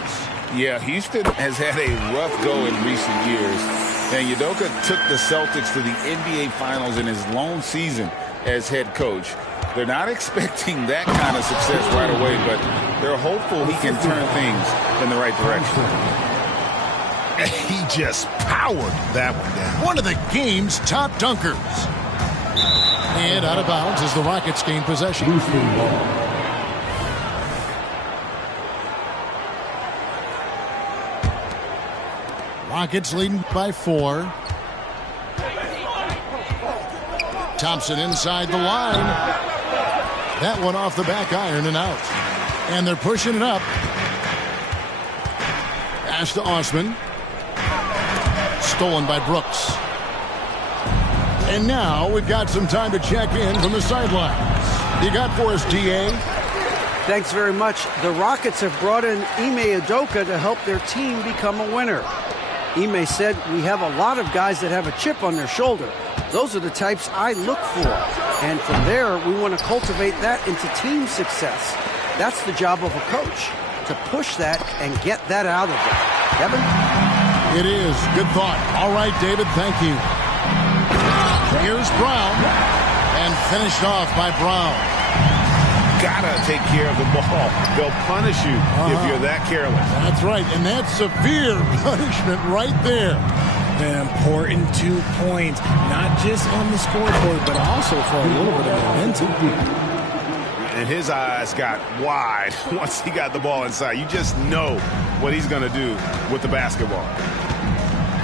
Yeah, Houston has had a rough go in recent years, and Udoka took the Celtics to the NBA Finals in his lone season as head coach. They're not expecting that kind of success right away, but they're hopeful he can turn things in the right direction. He just powered that one down. One of the game's top dunkers. And out of bounds as the Rockets gain possession. Rockets leading by 4. Thompson inside the line. That one off the back iron and out. And they're pushing it up. Pass to Osman. Stolen by Brooks. And now we've got some time to check in from the sidelines. You got for us, D.A.? Thanks very much. The Rockets have brought in Ime Udoka to help their team become a winner. Ime said, "We have a lot of guys that have a chip on their shoulder. Those are the types I look for. And from there, we want to cultivate that into team success. That's the job of a coach, to push that and get that out of them." Kevin? It is. Good thought. All right, David, thank you. Here's Brown. And finished off by Brown. Gotta take care of the ball. They'll punish you if you're that careless. That's right, and that's severe punishment right there. An important 2 points, not just on the scoreboard, but also for a little bit of momentum. And his eyes got wide once he got the ball inside. You just know what he's going to do with the basketball.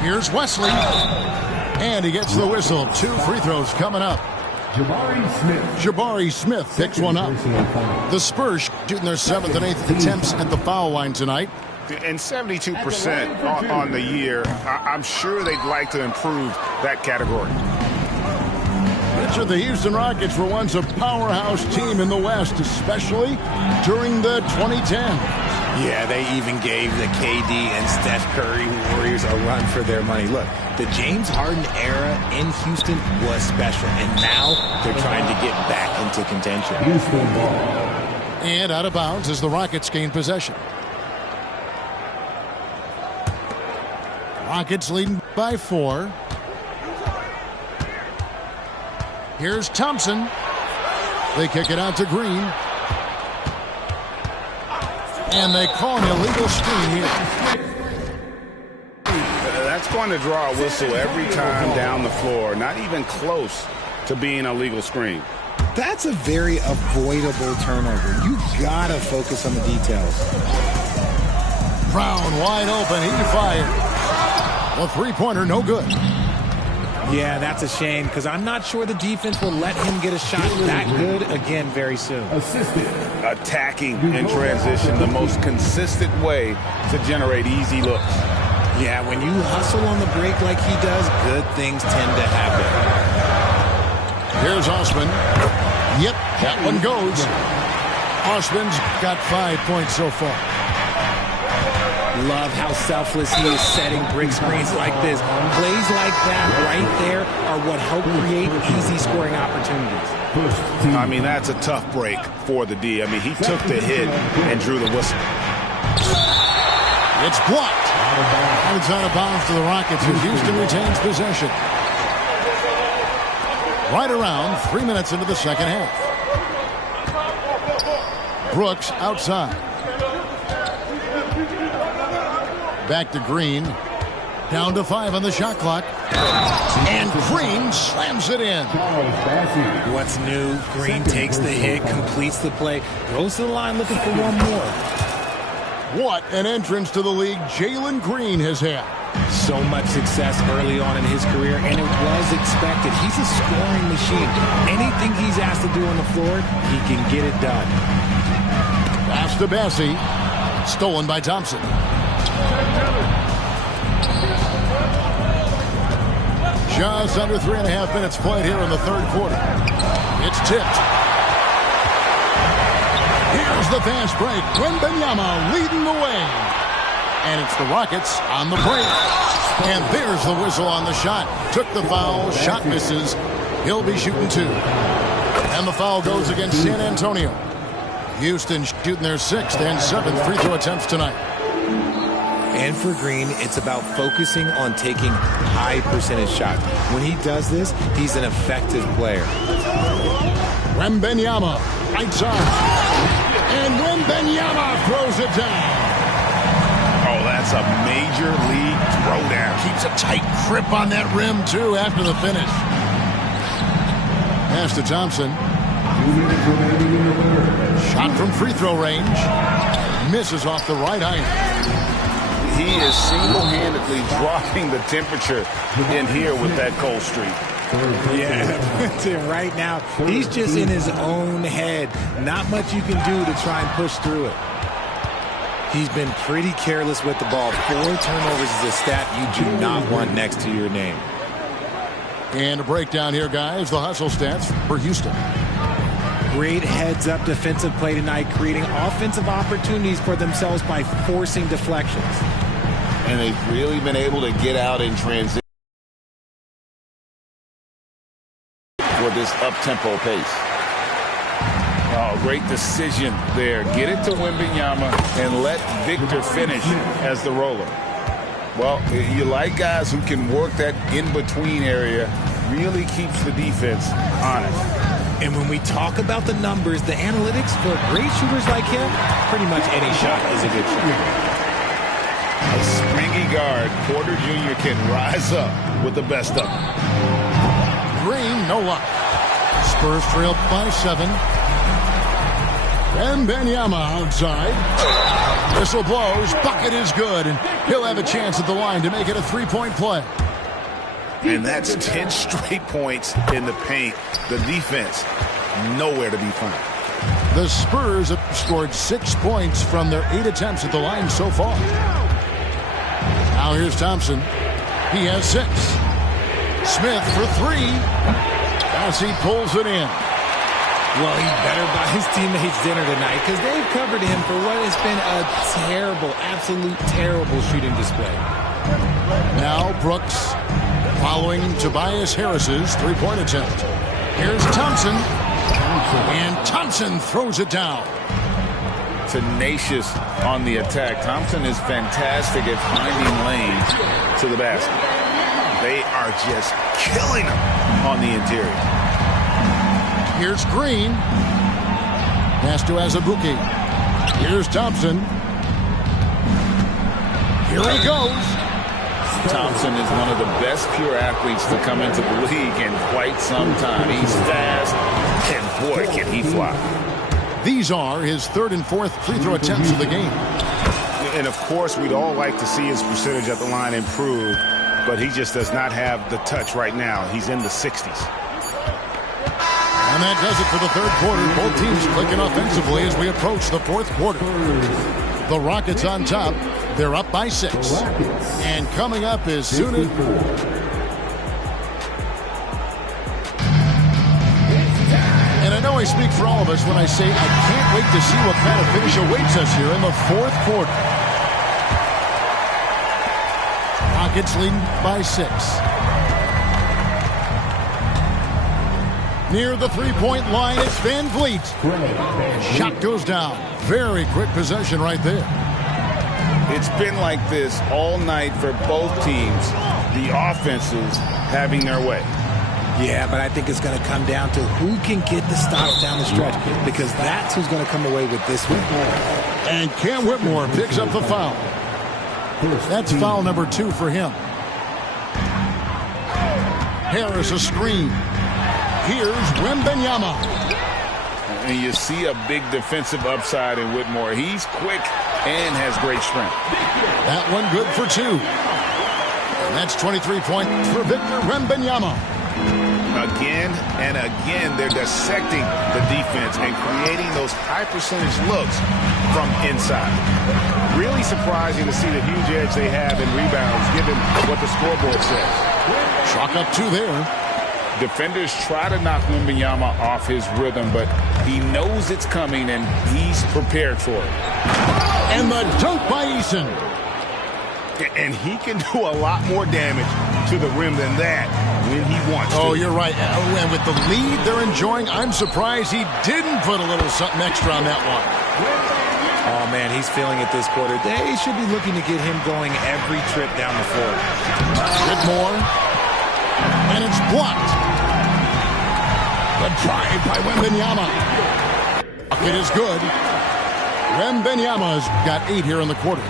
Here's Wesley. And he gets the whistle. 2 free throws coming up. Jabari Smith picks one up. The Spurs shooting their 7th and 8th attempts at the foul line tonight. And 72% on the year. I'm sure they'd like to improve that category. Richard, the Houston Rockets were once a powerhouse team in the West, especially during the 2010s. Yeah, they even gave the KD and Steph Curry Warriors a run for their money. Look, the James Harden era in Houston was special, and now they're trying to get back into contention. And out of bounds as the Rockets gain possession. Rockets leading by 4. Here's Thompson. They kick it out to Green. And they call an illegal screen here. That's going to draw a whistle every time down the floor. Not even close to being a legal screen. That's a very avoidable turnover. You gotta focus on the details. Brown wide open. He fired. A 3-pointer, no good. Yeah, that's a shame because I'm not sure the defense will let him get a shot that good again very soon. Attacking in transition, the most consistent way to generate easy looks. Yeah, when you hustle on the break like he does, good things tend to happen. Here's Osman. Yep, that one goes. Osman's got 5 points so far. Love how selfless he is setting brick screens like this. Plays like that right there are what help create easy scoring opportunities. I mean, that's a tough break for the D. I mean, he took the hit and drew the whistle. It's blocked. And it's out of bounds to the Rockets as Houston retains possession. Right around 3 minutes into the second half. Brooks outside. Back to Green. Down to 5 on the shot clock. And Green slams it in. What's new? Green takes the hit, completes the play, goes to the line looking for one more. What an entrance to the league Jalen Green has had. So much success early on in his career, and it was expected. He's a scoring machine. Anything he's asked to do on the floor, he can get it done. Pass to Bassey. Stolen by Thompson. Just under 3.5 minutes played here in the third quarter. It's tipped. Here's the fast break. Wembanyama leading the way. And it's the Rockets on the break. And there's the whistle on the shot. Took the foul. Shot misses. He'll be shooting 2. And the foul goes against San Antonio. Houston shooting their 6th and 7th free throw attempts tonight. And for Green, it's about focusing on taking high percentage shots. When he does this, he's an effective player. Wembanyama, right side. And Wembanyama throws it down. Oh, that's a major league throwdown. Keeps a tight grip on that rim, too, after the finish. Pass to Thompson. Shot from free throw range. Misses off the right eye. He is single-handedly dropping the temperature in here with that cold streak. Yeah, right now, he's just in his own head. Not much you can do to try and push through it. He's been pretty careless with the ball. 4 turnovers is a stat you do not want next to your name. And a breakdown here, guys. The hustle stats for Houston. Great heads-up defensive play tonight, creating offensive opportunities for themselves by forcing deflections. And they've really been able to get out in transition for this up-tempo pace. Oh, great decision there. Get it to Wembanyama and let Victor finish as the roller. Well, you like guys who can work that in-between area, really keeps the defense honest. And when we talk about the numbers, the analytics for great shooters like him, pretty much any shot is a good shot. A springy guard, Porter Jr. can rise up with the best of them. Green, no luck. Spurs trail by 7. Wembanyama outside. Whistle blows. Bucket is good, and he'll have a chance at the line to make it a 3-point play. And that's 10 straight points in the paint. The defense, nowhere to be found. The Spurs have scored 6 points from their 8 attempts at the line so far. Now here's Thompson. He has 6. Smith for 3. As he pulls it in. Well, he better buy his teammates dinner tonight because they've covered him for what has been a terrible, absolute terrible shooting display. Now Brooks following Tobias Harris's 3-point attempt. Here's Thompson. And Thompson throws it down. Tenacious on the attack. Thompson is fantastic at finding lanes to the basket. They are just killing him on the interior. Here's Green. Pass to Azubuike. Here's Thompson. Here he goes. Thompson is one of the best pure athletes to come into the league in quite some time. He's fast, and boy, can he fly. These are his 3rd and 4th free throw attempts of the game. And, of course, we'd all like to see his percentage at the line improve, but he just does not have the touch right now. He's in the 60s. And that does it for the third quarter. Both teams clicking offensively as we approach the 4th quarter. The Rockets on top. They're up by 6. And coming up is soon as... And I know I speak for all of us when I say I can't wait to see what kind of finish awaits us here in the 4th quarter. Rockets leading by 6. Near the 3-point line, it's Van Vliet. Shot goes down. Very quick possession right there. It's been like this all night for both teams. The offenses having their way. Yeah, but I think it's going to come down to who can get the stops down the stretch, because that's who's going to come away with this one. And Cam Whitmore picks up the foul. That's foul number 2 for him. Harris a screen. Here's Wembanyama. And you see a big defensive upside in Whitmore. He's quick and has great strength. That one good for 2. And that's 23 points for Victor Wembanyama. Again and again, they're dissecting the defense and creating those high percentage looks from inside. Really surprising to see the huge edge they have in rebounds, given what the scoreboard says. Chalk up 2 there. Defenders try to knock Wembanyama off his rhythm, but he knows it's coming and he's prepared for it. And the dunk by Eason. And he can do a lot more damage to the rim than that when he wants to. Oh, you're right. And with the lead they're enjoying, I'm surprised he didn't put a little something extra on that one. Oh, man, he's feeling it this quarter. They should be looking to get him going every trip down the floor. Whitmore. And it's blocked. The drive by Wembanyama. It is good. Wembanyama's got 8 here in the quarter.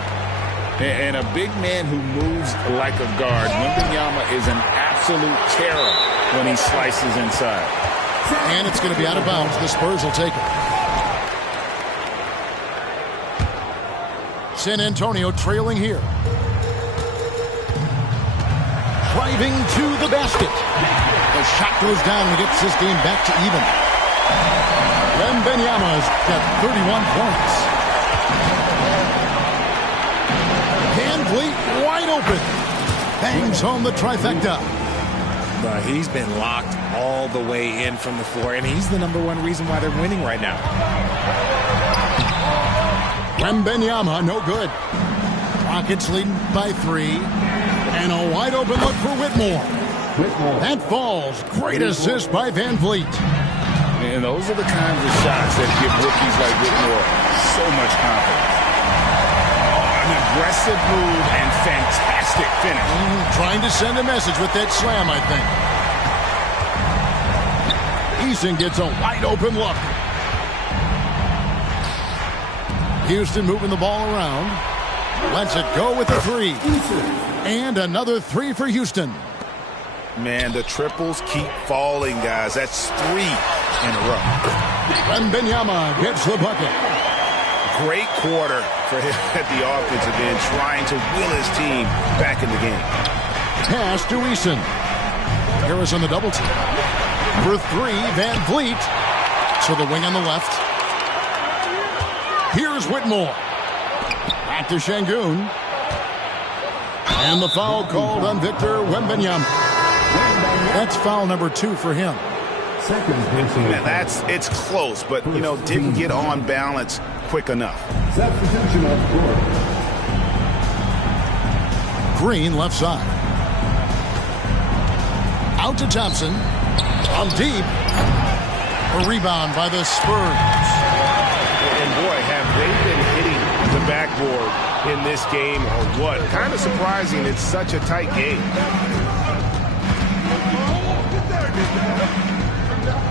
And a big man who moves like a guard. Wembanyama is an absolute terror when he slices inside. And it's going to be out of bounds. The Spurs will take it. San Antonio trailing here. Driving to the basket. The shot goes down and gets this game back to even. Wembanyama's got 31 points. Van Vliet wide open. Bangs home the trifecta. But he's been locked all the way in from the floor, and he's the #1 reason why they're winning right now. Wembanyama, no good. Rockets leading by 3. And a wide open look for Whitmore. That falls. Great assist by Van Vliet. And those are the kinds of shots that give rookies like Whitmore so much confidence. An aggressive move and fantastic finish. Trying to send a message with that slam, I think. Eason gets a wide open look. Houston moving the ball around. Lets it go with the 3. And another 3 for Houston. Man, the triples keep falling, guys. That's 3 in a row. Wembanyama gets the bucket. Great quarter for him at the offensive end, trying to will his team back in the game. Pass to Eason. Harris on the double team. For 3, Van Vliet. To the wing on the left. Here's Whitmore. Back to Şengün. And the foul called on Victor Wembanyama. That's foul number 2 for him. Man, it's close, but, didn't get on balance quick enough. Substitution of court. Green left side. Out to Thompson. On deep. A rebound by the Spurs. And boy, have they been hitting the backboard in this game or what? Kind of surprising it's such a tight game.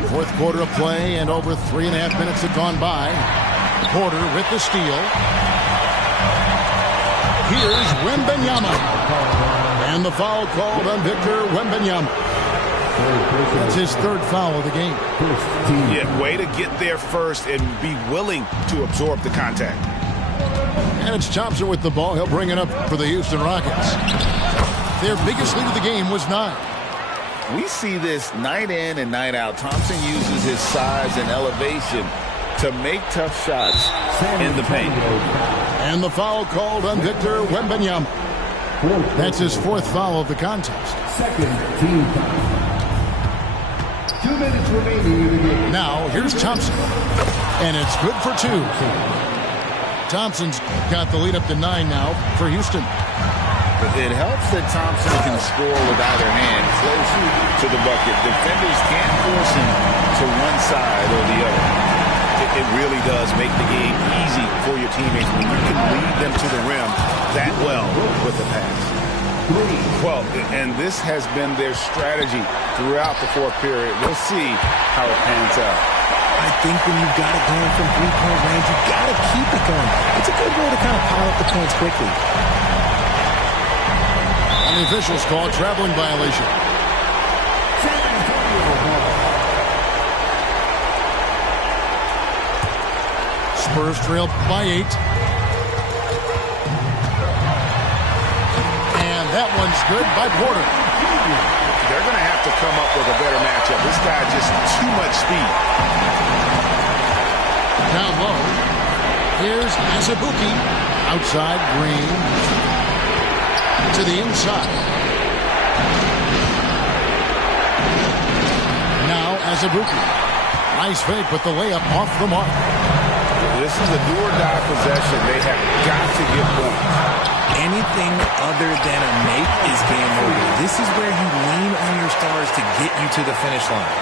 Fourth quarter of play and over 3.5 minutes have gone by. Porter with the steal. Here's Wembanyama. And the foul called on Victor Wembanyama. That's his 3rd foul of the game. Yeah, way to get there first and be willing to absorb the contact. And it's Thompson with the ball. He'll bring it up for the Houston Rockets. Their biggest lead of the game was 9. We see this night in and night out. Thompson uses his size and elevation to make tough shots in the paint. And the foul called on Victor Wembanyama. That's his 4th foul of the contest. Second team foul. 2 minutes remaining in the game. Now, here's Thompson. And it's good for 2. Thompson's got the lead up to 9 now for Houston. It helps that Thompson can score with either hand close to the bucket. Defenders can't force him to one side or the other. It really does make the game easy for your teammates when you can lead them to the rim that well with the pass. Well, and this has been their strategy throughout the 4th period. We'll see how it pans out. I think when you've got it going from 3-point range, you've got to keep it going. It's a good way to kind of pile up the points quickly. And the officials call a traveling violation. Spurs trail by 8. And that one's good by Porter. They're going to have to come up with a better matchup. This guy just too much speed. Down low. Here's Azubuike. Outside, Green. To the inside. Now Azubuike. Nice fake, but the layup off the mark. This is a do-or-die possession. They have got to get points. Anything other than a make is game over. This is where you lean on your stars to get you to the finish line.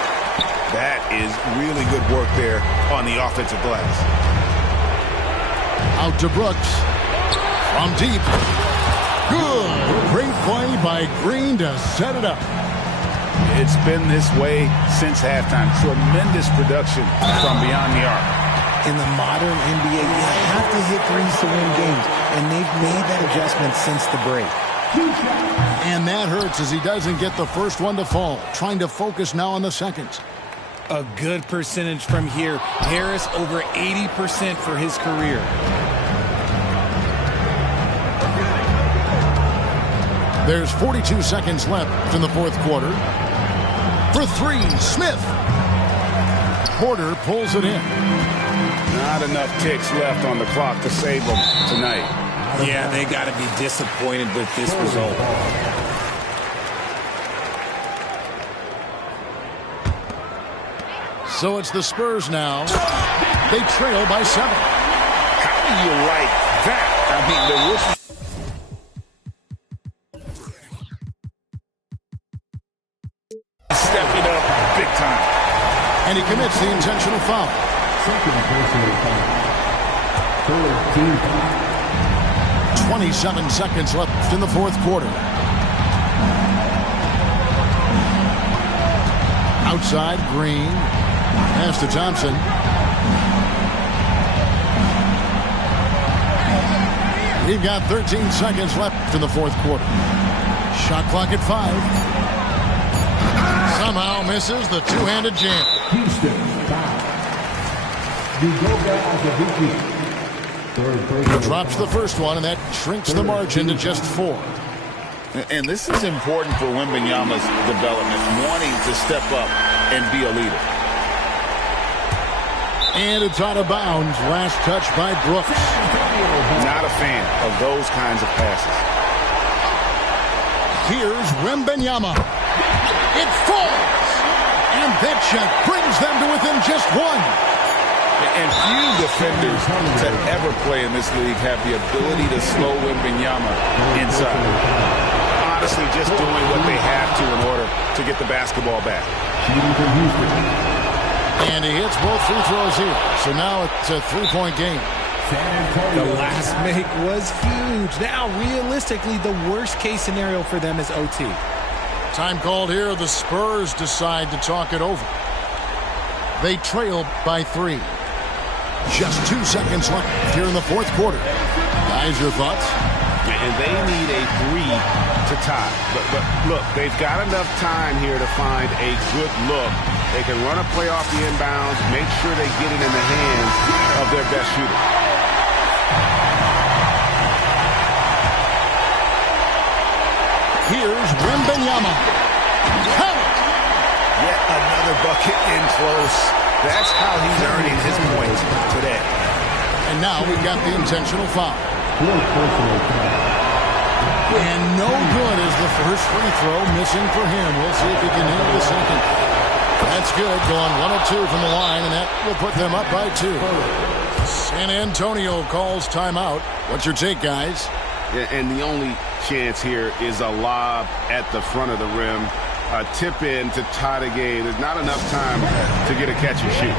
That is really good work there on the offensive glass. Out to Brooks. From deep. Good. Great play by Green to set it up. It's been this way since halftime. Tremendous production from beyond the arc. In the modern NBA, you have to hit threes to win games, and they've made that adjustment since the break. And that hurts as he doesn't get the first one to fall. Trying to focus now on the second. A good percentage from here. Harris over 80% for his career. There's 42 seconds left in the fourth quarter. For three, Smith. Porter pulls it in. Not enough ticks left on the clock to save them tonight. Yeah, they got to be disappointed with this result. So it's the Spurs now. They trail by 7. How do you like that? I mean, the rookie. Stepping up big time. And he commits the intentional foul. Second personal foul. 27 seconds left in the fourth quarter. Outside, Green. Pass to Thompson. We've got 13 seconds left in the fourth quarter. Shot clock at 5. Somehow misses the two-handed jam. Houston foul. Drops the first one, and that shrinks the margin to just 4. And this is important for Wembanyama's development, wanting to step up and be a leader. And it's out of bounds. Last touch by Brooks. Not a fan of those kinds of passes. Here's Wembanyama. It falls. And that shot brings them to within just 1. And few defenders to ever play in this league have the ability to slow Wembanyama inside. Honestly, just doing what they have to in order to get the basketball back. And he hits both free throws here. So now it's a 3-point game. The last make was huge. Now, realistically, the worst-case scenario for them is OT. Time called here. The Spurs decide to talk it over. They trail by 3. Just 2 seconds left here in the fourth quarter. Guys, your thoughts? And they need a 3 to tie. But look, they've got enough time here to find a good look. They can run a play off the inbounds, make sure they get it in the hands of their best shooter. Here's Wembanyama. Yet another bucket in close. That's how he's earning his points today. And now we've got the intentional foul. And no good is the first free throw missing for him. We'll see if he can handle the second. That's good. Going 1 of 2 from the line, and that will put them up by 2. San Antonio calls timeout. What's your take, guys? And the only chance here is a lob at the front of the rim. A tip in to tie the game. There's not enough time to get a catch and shoot.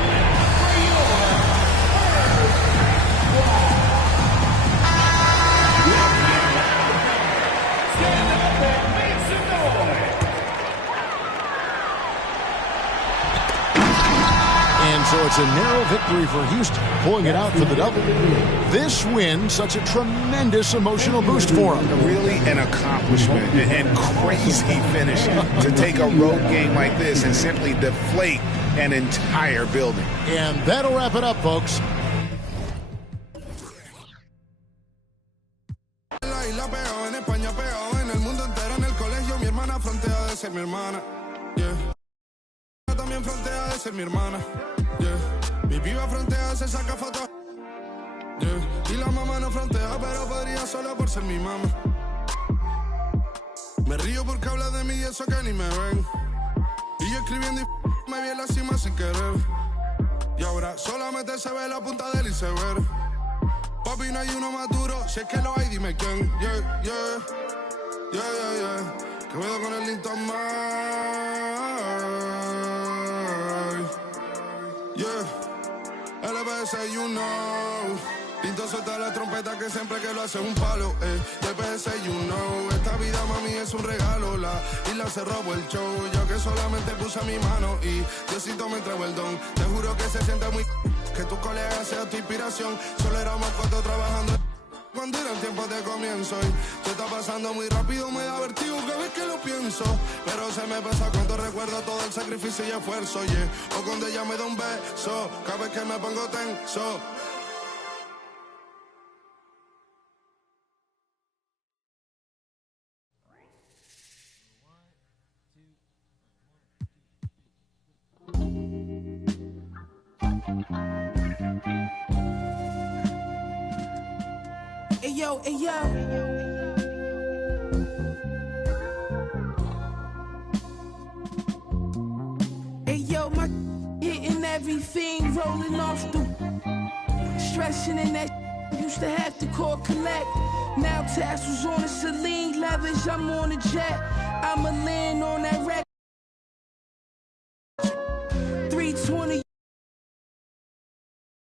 And so it's a narrow victory for Houston, pulling it out for the double. This win, such a tremendous emotional boost for them. Really an accomplishment and crazy finish to take a road game like this and simply deflate an entire building. And that'll wrap it up, folks. ser mi hermana. Yeah. También frontea de ser mi hermana. Yeah. Mi piba frontea, se saca fotos. Yeah. Y la mamá no frontea, pero podría solo por ser mi mamá. Me río porque habla de mí y eso que ni me ven. Y yo escribiendo y me vi en la cima sin querer. Y ahora solamente se ve la punta del iceberg. Papi, no hay uno más duro, si es que lo hay, dime quién. Yeah, yeah, yeah, yeah, yeah. Que veo con el Linton Mike. Yeah, LPS, you know. Pinto suelta la trompeta que siempre que lo hace un palo, LPS, you know. Esta vida, mami, es un regalo, la isla se robó el show. Yo que solamente puse mi mano y Diosito me entregó el don. Te juro que se siente muy que tu colega sea tu inspiración. Solo éramos 4 trabajando cuando era el tiempo de comienzo. Y te está pasando muy rápido, me da vertigo cada vez que lo pienso. Pero se me pasa cuando recuerdo todo el sacrificio y esfuerzo, yeah. O cuando ella me da un beso, cada vez que me pongo tenso. Hey yo, hey yo. Hey yo, my hitting everything, rolling off the stressing in that used to have to call collect. Now tassels on the Celine leathers, I'm on a jet. I'ma land on that rack.